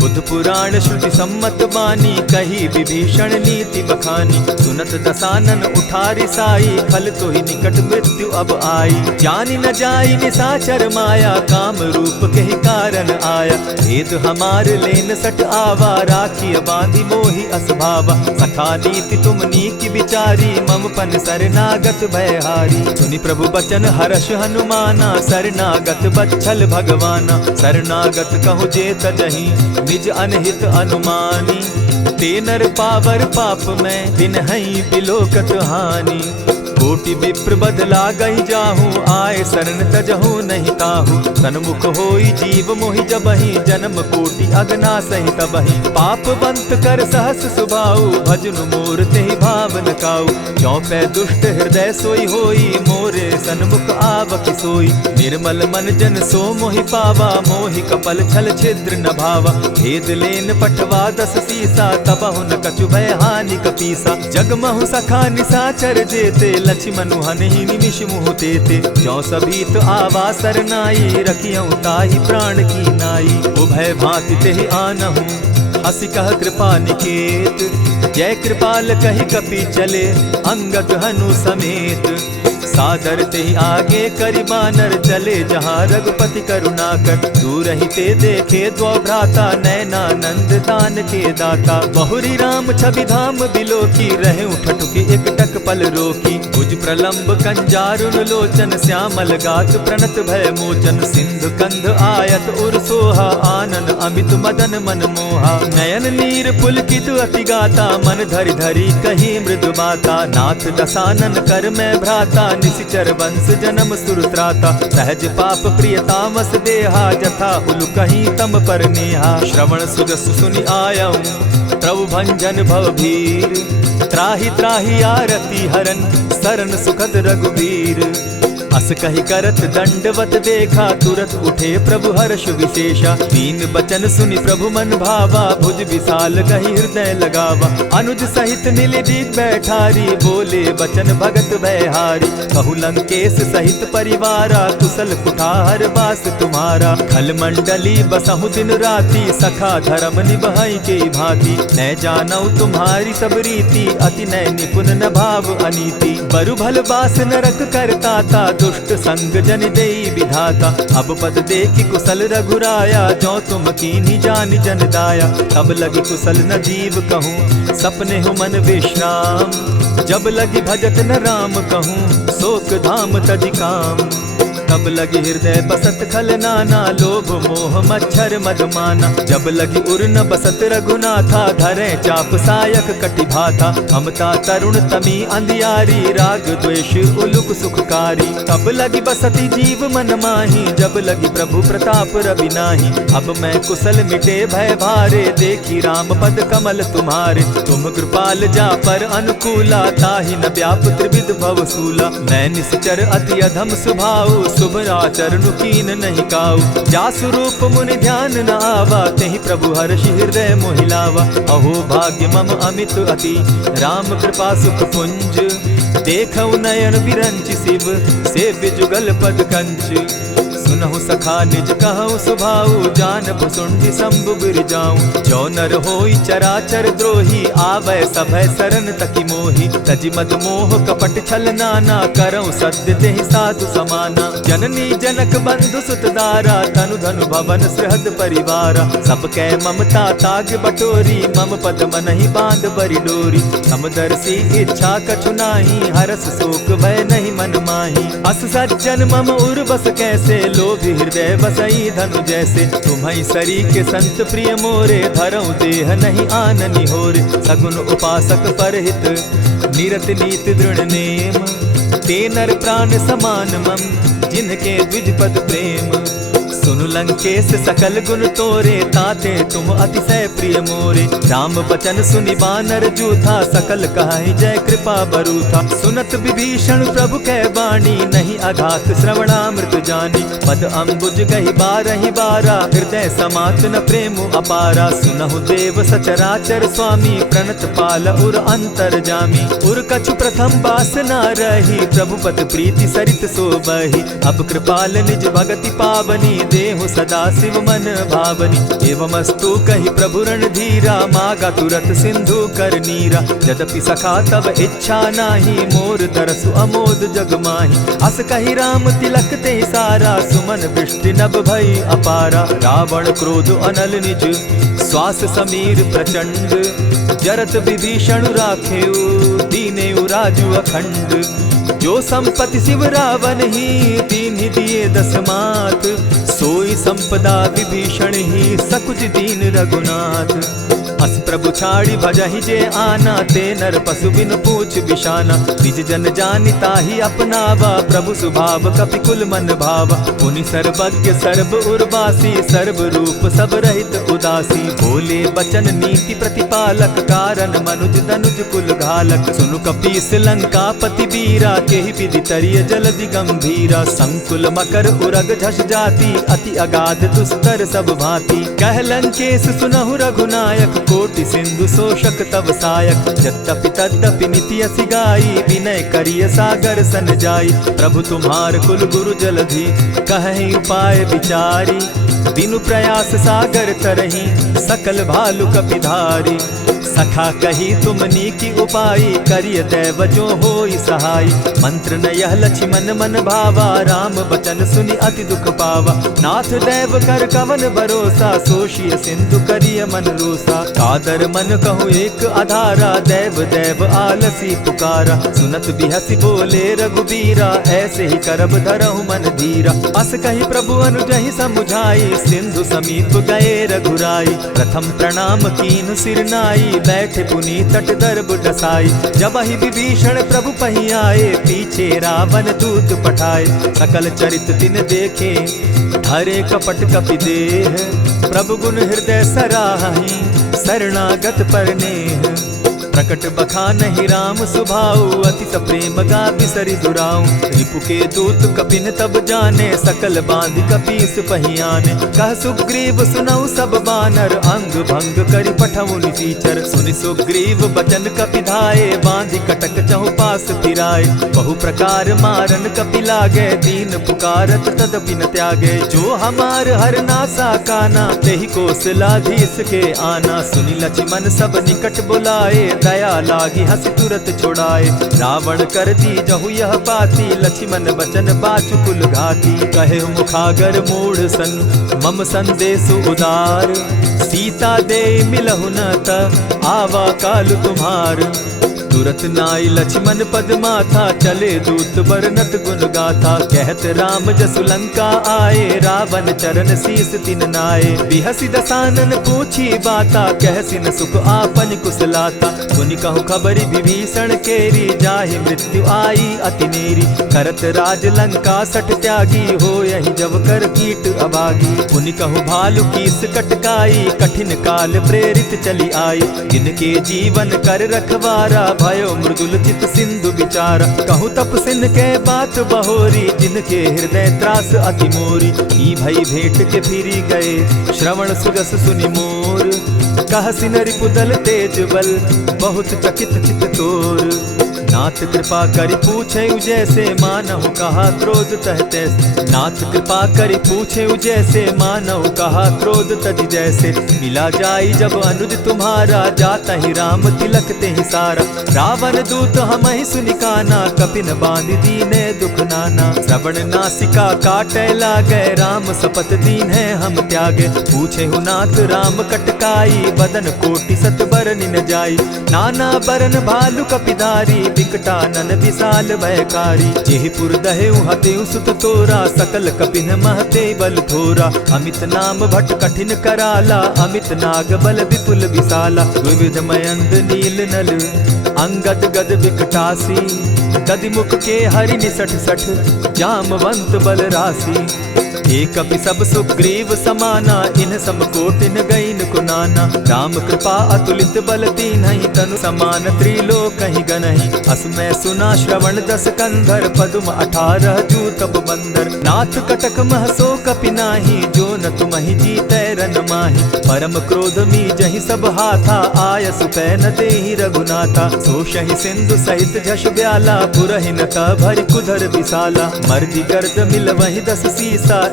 बुद्ध पुराण श्रुति सम्मत बानी, कही विभीषण नीति बखानी। सुनत दसानन उठारी साई, खल तो ही निकट मृत्यु अब आई। जानी न जाई निशाचर माया, काम रूप के ही कारण आया। भेद हमार लेन सट आवा, राखी बांधी मोहि असभावा। सखा नीति तुम नीकी विचारी, मम पन शरणागत भयहारी। सुनि प्रभु बचन हर्ष हनुमाना, शरणागत बच्छल भगवाना। शरणागत कहु जे तजहि, निज अनहित अनुमानी। ते नर पावर पाप में, दिन हई बिलोकत हानि। कोटि विप्र बदला गई जाहू, आए शरण तजहू नहीं ताहू। सन्मुख होई जीव मोहि जबहि, जन्म कोटि अगना सहि तबहि। पाप बंत कर सहस सुभाऊ, भजनु मोर तेहि भाव न काऊ। चौपै दुष्ट हृदय सोई होई, मोरे सन्मुख आवक सोई। निर्मल मन जन सो मोहि पावा, मोहि कपल छल छिद्र न भावा। भेद लेन पठवा 10 सीसा, तबहु न कछु भय हानि कपीसा। जगमहु सखा निशाचर जेते, लक्ष्मण हनहि निमिष मुह तेते। ज्यों सभीत आवा सरनाई, रखियौ ताहि प्राण की नाई। उभय भांति तेहि आनहु, हसी कह कृपा निकेत। जय कृपाल कहि कपि चले, अंगद हनु समेत। सादर तेहि आगे करि बानर, चले जहाँ रघुपति करुणाकर। दूर ही ते देखे द्वौ भ्राता, नयनानंद दान के दाता। बहुरी राम छवि धाम बिलोकी, रहे ठठुकी एक टक पल रोकी। भुज प्रलंब कंजारुन लोचन, श्यामल गात प्रणत भय मोचन। सिंधु कंध आयत उर सोहा, आनन अमित मदन मन मोहा। नयन नीर पुलकित अति गाता, मन धरि धरि कही मृदु बाता। नाथ दसानन कर मैं भ्राता, निशिचर वंश जन्म सुरत्राता। सहज पाप प्रियतामस देहा, जथा उलु कहीं तम पर नेहा। श्रवण सुजस सुनि आयऊं, प्रभु भंजन भवभीर। त्राहि त्राहि आरती हरन, सरन सुखद रघुबीर। अस कहि करत दंडवत देखा, तुरत उठे प्रभु हर्ष विशेषा। दीन बचन सुनि प्रभु मन भावा, भुज विशाल कहि हृदय लगावा। अनुज सहित नीलदीप बैठारी, बोले बचन भगत भयहारी। कहु लंकेश सहित परिवारा, कुशल कुठार बास तुम्हारा। खल मंडली बसहु दिन राति, सखा धर्म निभाई के भांति। न जानौ तुम्हारी सब रीति, अति नय निपुण न भाव अनीति। बरु भल बास नरक करताता, दुष्ट संग जन देई विधाता। अब पद देखि कुशल रघुराया, जो तुम कीन्ही जानि जन दाया। तब लगी कुशल न जीव कहूँ, सपने हो मन विश्राम। जब लगी भजत न राम कहूँ, शोक धाम तज काम। तब लगी हृदय बसत खल नाना, लोभ मोह मच्छर मदमाना। जब लगी उर न बसत रघुनाथा, धरे चाप सायक कटि भाथा। ममता तरुण तमी अंधियारी, राग द्वेष उलुक सुखकारी। तब लगी बसती जीव मन माही, जब लगी प्रभु प्रताप रवि नाही। अब मैं कुशल मिटे भय भारे, देखी राम पद कमल तुम्हारे। तुम कृपाल जा पर अनुकूला, ताहि न व्याप त्रिविध भवसूला। मैं निश्चर अति अधम स्वभाव, शुभ आचरण कीन नहीं काऊ। जासु रूप मुनि ध्यान न आवा, तेहि प्रभु हर्षि हृदय मोहिलावा। अहो भाग्य मम अमित अति, राम कृपा सुख पुंज। देखऊ नयन विरंचि शिव, सेव्य जुगल पद कंच। सुनहु सखा निज कहु सुभाऊ, जानब सुंडि शंभु गिर जाऊं। जो नर होई चराचर द्रोही, आवे सभय शरण तकी मोही। तजि मद मोह कपट छल नाना, करऊं सत्य तेहि साधु समाना। जननी जनक बंधु सुत दारा, तनु धनु भवन सृहद परिवारा। सब कै ममता ताग बटोरी, मम पद मनहि बांध बरि डोरी। समदर्शी इच्छा कछु नाही, हरस शोक भय नहीं मन माही। अस सज्जन मम उर बस कैसे, लोभी हृदय बसई धनु जैसे। तुम्हि सरी के संत प्रिय मोरे, धरऊं देह नहीं आननि होरे। सगुन उपासक परहित, निरत नीत दृढ़ नेम। ते नर प्राण समान मम, जिनके द्विज पद प्रेम। सुनु लंकेश सकल गुण तोरे, ताते तुम अतिशय प्रिय मोरे। राम बचन सुनि बानर जूथा, सकल कहाई जय कृपा बरूथा। सुनत विभीषण प्रभु कै बाणी, नहीं अघात श्रवणामृत जानी। पद अम्बुज गहि बारहि बारा, हृदय समात न प्रेम अपारा। सुनहु देव सचराचर स्वामी, प्रणत पाल उर अंतर जामी। उर कछु प्रथम बास न रही, प्रभु पद प्रीति सरित सो बही। अब कृपाल निज भगति पावनी, देहु सदा शिव मन भावनी। एवमस्तु कहि प्रभु रणधीरा, मागा तुरत सिंधु कर नीरा। यद्यपि सखा तब इच्छा नाही, मोर तरसु अमोद जग माही। अस कहि राम तिलक ते सारा, सुमन वृष्टि नभ भई अपारा। रावण क्रोध अनल निज, श्वास समीर प्रचंड। जरत विभीषण राखेउ, दीनेउ राजु अखंड। जो संपत्ति शिव रावण ही, दीन दिए दस मात। सोई संपदा विभीषण ही, सकुच दीन रघुनाथ। अस प्रभु छाड़ी भजहि जे आना, ते नर पशु बिन पूछ बिशाना। निज जन जानिता ही अपनावा, प्रभु स्वभाव कपिकुल मन भावा। पुनि सर्वज्ञ सर्व उर्वासी, सर्व रूप सब रहित उदासी। बोले बचन नीति प्रतिपालक, कारण मनुज धनुज कुल घालक। सुनु कपीस लंकापति वीरा, केहि विधि तरिय जलधि गंभीरा। संकुल मकर उरग झष जाति, अति अगाध दुस्तर सब भांति। कह लंकेश सुनहु रघुनायक, कोटि सिंधु शोषक तब सायक। यद्यपि तद्यपि निति असि गाई, विनय करिय सागर सन जाई। प्रभु तुम्हार कुल गुरु जलधि, कहि उपाय विचारी। बिनु प्रयास सागर तरही, सकल भालु कपिधारी। सखा कही तुमनी की उपाई, करिय दैव जो होई सहाय। मंत्र न यह लक्ष्मण मन भावा, राम बचन सुनि अति दुख पावा। नाथ दैव कर कवन भरोसा, सोषिय सिंधु करिय मन रोसा। कादर मन कहूँ एक आधारा, दैव दैव आलसी पुकारा। सुनत बिहसी बोले रघुबीरा, ऐसे ही करब धरहु मन धीरा। अस कही प्रभु अनुजहि समुझाई, सिंधु समीप गए रघुराई। प्रथम प्रणाम कीन सिर नाई, बैठे पुनि तट दर्ब डसाई। जब ही विभीषण प्रभु पही आए, पीछे रावण दूत पठाए। सकल चरित तिन देखे, धरे कपट कपि देह। प्रभु गुण हृदय सराहि, शरणागत पर नेह। प्रकट बखानहि राम सुभाऊ, अति प्रेम गा बिसरि दुराऊ। रिपु के दूत कपिन तब जाने, सकल बांध कपीस पहियाने। कह सुग्रीव सुनऊ सब बानर, अंग भंग करि पठऊ निसीचर। सुनि सुग्रीव बचन कपि धाये, बांधि कटक चहु पास फिराए। बहु प्रकार मारन कपि लागे, दीन पुकारत तदपि न त्यागे। जो हमार हर नासा काना, तेहि कौशलाधीश के आना। सुनि लक्ष्मण सब निकट बुलाए, दया लागी हंस तुरत छुड़ाए। रावण कर दी जहु यह पाती, लक्ष्मण बचन बाचु कुल घाती। कहे मुखागर मूढ़ सन, मम संदेश उदार। सीता दे मिलहु न त, आवा काल तुम्हार। तुरत नाई लक्ष्मण पद माथा, चले दूत बरनत गुण गाथा। कहत राम जसु लंका आए, रावण चरण शीस तिन नाये। बिहसि दसानन पूछी बाता, कहसिन सुख आपन कुशलाता। सुनि कहु खबरि विभीषण केरी, जाहि मृत्यु आई अति नेरी। करत राज लंका सठ त्यागी, हो यही जब कर कीट अभागी। पुनि कहु भालु कीस कटकाई, कठिन काल प्रेरित चली आई। इनके जीवन कर रखवारा, भयो मृदुल चित सिंधु विचारा। कहु तपसिन के बात बहोरी, जिनके हृदय त्रास अति मोरी। ई भई भेंट के फिरी गए, श्रवण सुजस सुनि मोर। कहसिन रिपुदल तेज बल, बहुत चकित चित तोर। नाथ कृपा करि पूछे जैसे, मानहु कहा क्रोध तह तैसे। नाथ कृपा करि पूछे जैसे, मानहु कहा क्रोध तज जैसे। मिला जाई जब अनुज तुम्हारा, जाता ही राम तिलक ते ही सारा। रावण दूत हम ही सुनिकाना, कपिन बांध दीने दुख नाना। श्रवण नासिका काटे लागे, राम सपत दीन है हम त्यागे। पूछे हु नाथ राम कटकाई, बदन कोटि सत बरन न जाई। नाना बरन भालु कपिधारी, विकटानन विशाल भयकारी। जेहिपुर दहेउ हतेउ सुत तोरा, सकल कपिन महते बल थोरा। अमित नाम भट कठिन कराला, अमित नाग बल विपुल विशाला। विविध मयंद नील नल, अंगद गद विकटासी। गदिमुख के हरि निसठ सठ, जामवंत बल राशि। एक कपि सब सुग्रीव समाना, इन समकोटिन गईन कुनाना। राम कृपा अतुलित बल दीन्हि, तनु समान त्रिलोक ही गनहि। असमय सुना श्रवण दस कंधर, पदुम 18 जूतब बंदर। नाथ कटक महसो कपि नाही, जो न तुमहि जीतै रन माहि। परम क्रोध मी जहि सब हाथा, आयसु पै न देहि रघुनाथा। सोषहि सिंधु सहित झष ब्याला, पुरहिन त भरि कुधर विशाला। मर्दि गर्द मिल वहि 10 सीसा,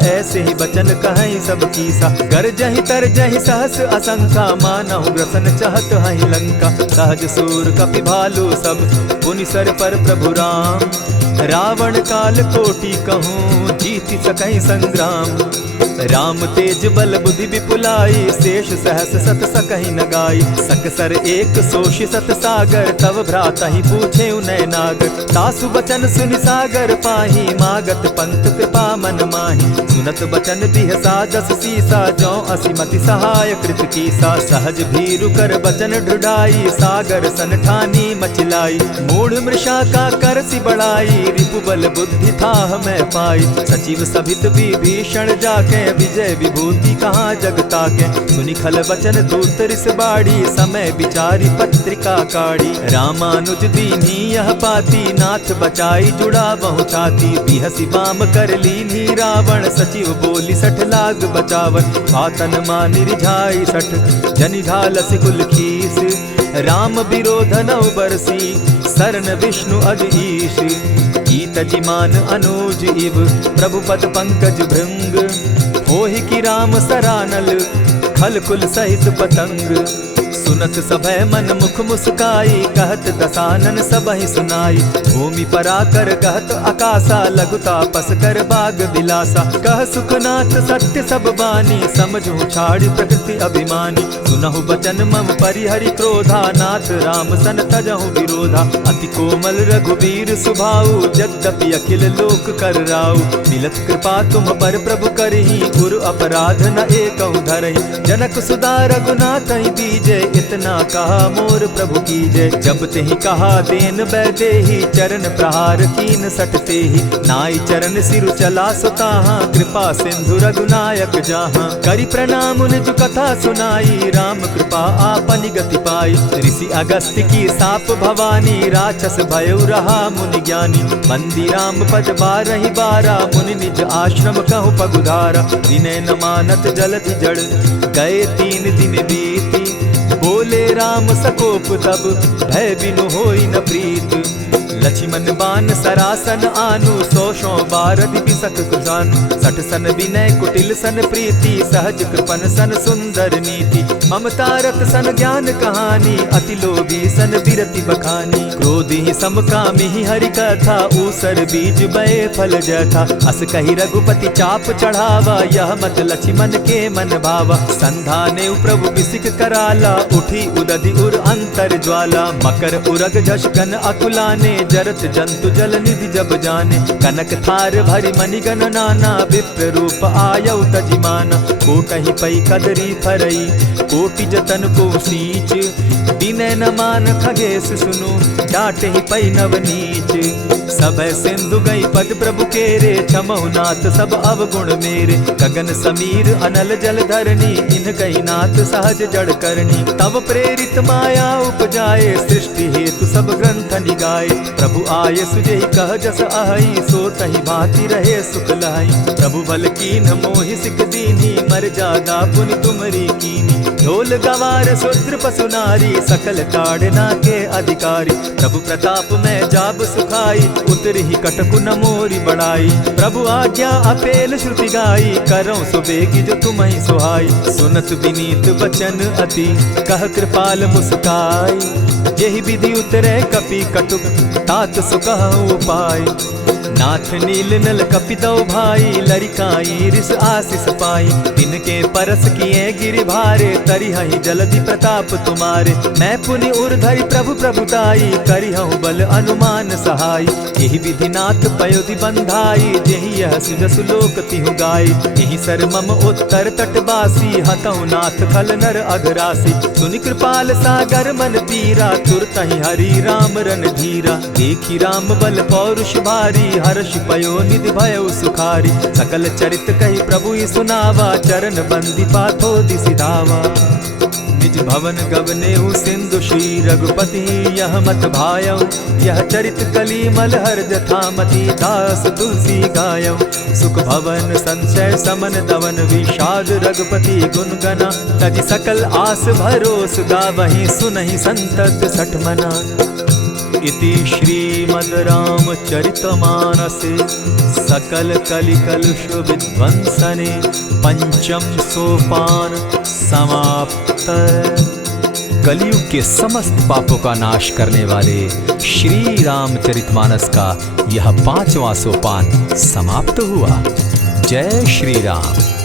ऐसे ही बचन कहीं सब कीसा। गर जहि तर जहि सहस असंका, मानहु ग्रसन चहत हहि लंका। सहज सूर कपि भालु सब, पुनि सर पर प्रभु राम। रावण काल कोटि कहूँ, जीति सकहि संग्राम। राम तेज बल बुद्धि विपुलाई, शेष सहस सत सकहि न गाई। सकसर एक सोषि सत सागर, तव भ्रातहि पूछे उनय नागर। तासु बचन सुनि सागर पाही, मागत पंत कृपा मन माही। सुनत बचन बिहसा जस सीसा, जौ असिमति सहाय कृत कीसा। सहज भीरु कर बचन ढुढ़ाई, सागर सन ठानी मचिलाई। मूढ़ मृषा का कर सि बढ़ाई, रिपु बल बुद्धि थाह मैं पाई। सचिव सभित विभीषण जाके, विजय विभूति कहाँ जगता के। सुनि खल बचन दूत रिस बाड़ी, समय विचारी पत्रिका काढ़ी। रामानुज दीन्ही यह पाती, नाथ बचाई जुड़ा बहु छाती। बिहसी बाम कर लीन्ही रावण, सचिव बोली सठ लाग बचावन। आतन मानि रिझाई सठ, जनि ढालसि कुल खीस। राम विरोध नौ बरसी, सरन विष्णु अज ईश। कीत जिमान अनुज इव, प्रभु पद पंकज भृंग। होहि कि राम सरानल, खल कुल सहित पतंग। सुनत सभय मन मुख मुस्काई, कहत दसानन सबहि सुनाई। भूमि पराकर कहत आकाशा, लघुता पस कर बाग बिलासा। कह सुखनाथ सत्य सब बानी, समझू छाड़ प्रकृति अभिमानी। सुनहु बचन मम परिहरि क्रोधा, नाथ राम सन तजहु विरोधा। अति कोमल रघुबीर सुभाऊ, यद्यपि अखिल लोक कर राऊ। मिलत कृपा तुम पर प्रभु करही, गुरु अपराध न एकहु धरहि। जनक सुधा रघुनाथ दीजे, इतना कहा मोर प्रभु की जय। जब तेहि कहा देन बैदेही, चरण प्रहार कीन सटते ही। नाई चरण सिरु चला सुताहा, कृपा सिंधु रघुनायक जाहा। करि प्रणाम निज कथा सुनाई, राम कृपा आपनि गति पाई। ऋषि अगस्त्य की साप भवानी, राक्षस भयउ रहा मुनि ज्ञानी। बंदी राम पद बारहि बारा, मुनि निज आश्रम कहु पगुधारा। विनय न मानत जलधि जड़, गए 3 दिन बीती। बोले राम सकोप तब, भय बिनु होई न प्रीत। लक्ष्मण बान सरासन आनु, 100 बारधि बिसक कुजानु। 60 सन विनय कुटिल सन प्रीति, सहज कृपन सन सुंदर नीति। ममता रत सन ज्ञान कहानी, अति लोभी सन बिरति बखानी। क्रोधी समकामी हरि कथा, ऊसर बीज बये फल जथा। अस कही रघुपति चाप चढ़ावा, यह मत लक्ष्मण के मन भावा। संधाने प्रभु बिसिक कराला, उठी उदधि उर अंतर ज्वाला। मकर उरग झषगन अकुलाने, जरत जंतु जल निधि जब जाने। कनक थार भरि मणिगण नाना, विप्र रूप आयउ तजिमाना। कोटहि पै कदरी फरई, कोटि जतन को सींच। विनय न मान खगेश सुनु, डांटहि पै नवनीच। सभय सिंधु गई पद प्रभु केरे, क्षमहु नाथ सब अवगुण मेरे। गगन समीर अनल जल धरनी, इन गई नाथ सहज जड़ करनी। तब प्रेरित माया उपजाए, सृष्टि हेतु सब ग्रंथ निगाए। प्रभु आये सुजेहि कह जस अहई, सो तहि भांति रहे सुख लहई। प्रभु बल कीन्ह मोहि सिख दीन्ही, मर्यादा पुनि तुमरी कीनी। ढोल गवार शूद्र पशु नारी, सकल ताड़ना के अधिकारी। प्रभु प्रताप में जाब सुखाई, उतरहि कटकु न मोरी बड़ाई। प्रभु आज्ञा अपेल श्रुति गाई, करऊं सुबेगी जो तुम्हि सुहाई। सुनत विनीत बचन अति, कह कृपाल मुस्काई। जेहि विधि उतरे कपि कटुक, तात सुकहु उपाय। नाथ नील नल कपितौ भाई, लरिकाई रिस आशीष पाई। तिनके परस किए गिरि भारे, तरिहहि जलधि प्रताप तुम्हारे। मैं पुनि उर्धरि प्रभु प्रभुताई, करिहउँ बल अनुमान सहाय। एहि विधि नाथ पयोधि बंधाई, जेहि यह सुजसु लोक तिहु गाई। एहि सर मम उत्तर तटवासी, हतउ नाथ खल नर अघरासी। सुनि कृपाल सागर मन पीरा, तुरतहि हरि राम रन धीरा। देखि राम बल पौरुष भारी, हर्ष पयो निधि भयउ सुखारी। सकल चरित कहि प्रभु सुनावा, चरण बंदी पाथो दिसि धावा। निज भवन गवनेहु सिंधु श्री रघुपति, यह मत भायउ। यह चरित कली मलहर जथामति, दास तुलसी गायउ। सुख भवन संशय समन दवन, विषाद रघुपति गुण गना। तजि सकल आस भरोस गावहि, सुनहि संतत सठ मना। इति श्रीमद् रामचरितमानसे सकल कलिकलुष विध्वंसने पंचम सोपान समाप्त। कलयुग के समस्त पापों का नाश करने वाले श्री रामचरितमानस का यह 5वां सोपान समाप्त हुआ। जय श्री राम।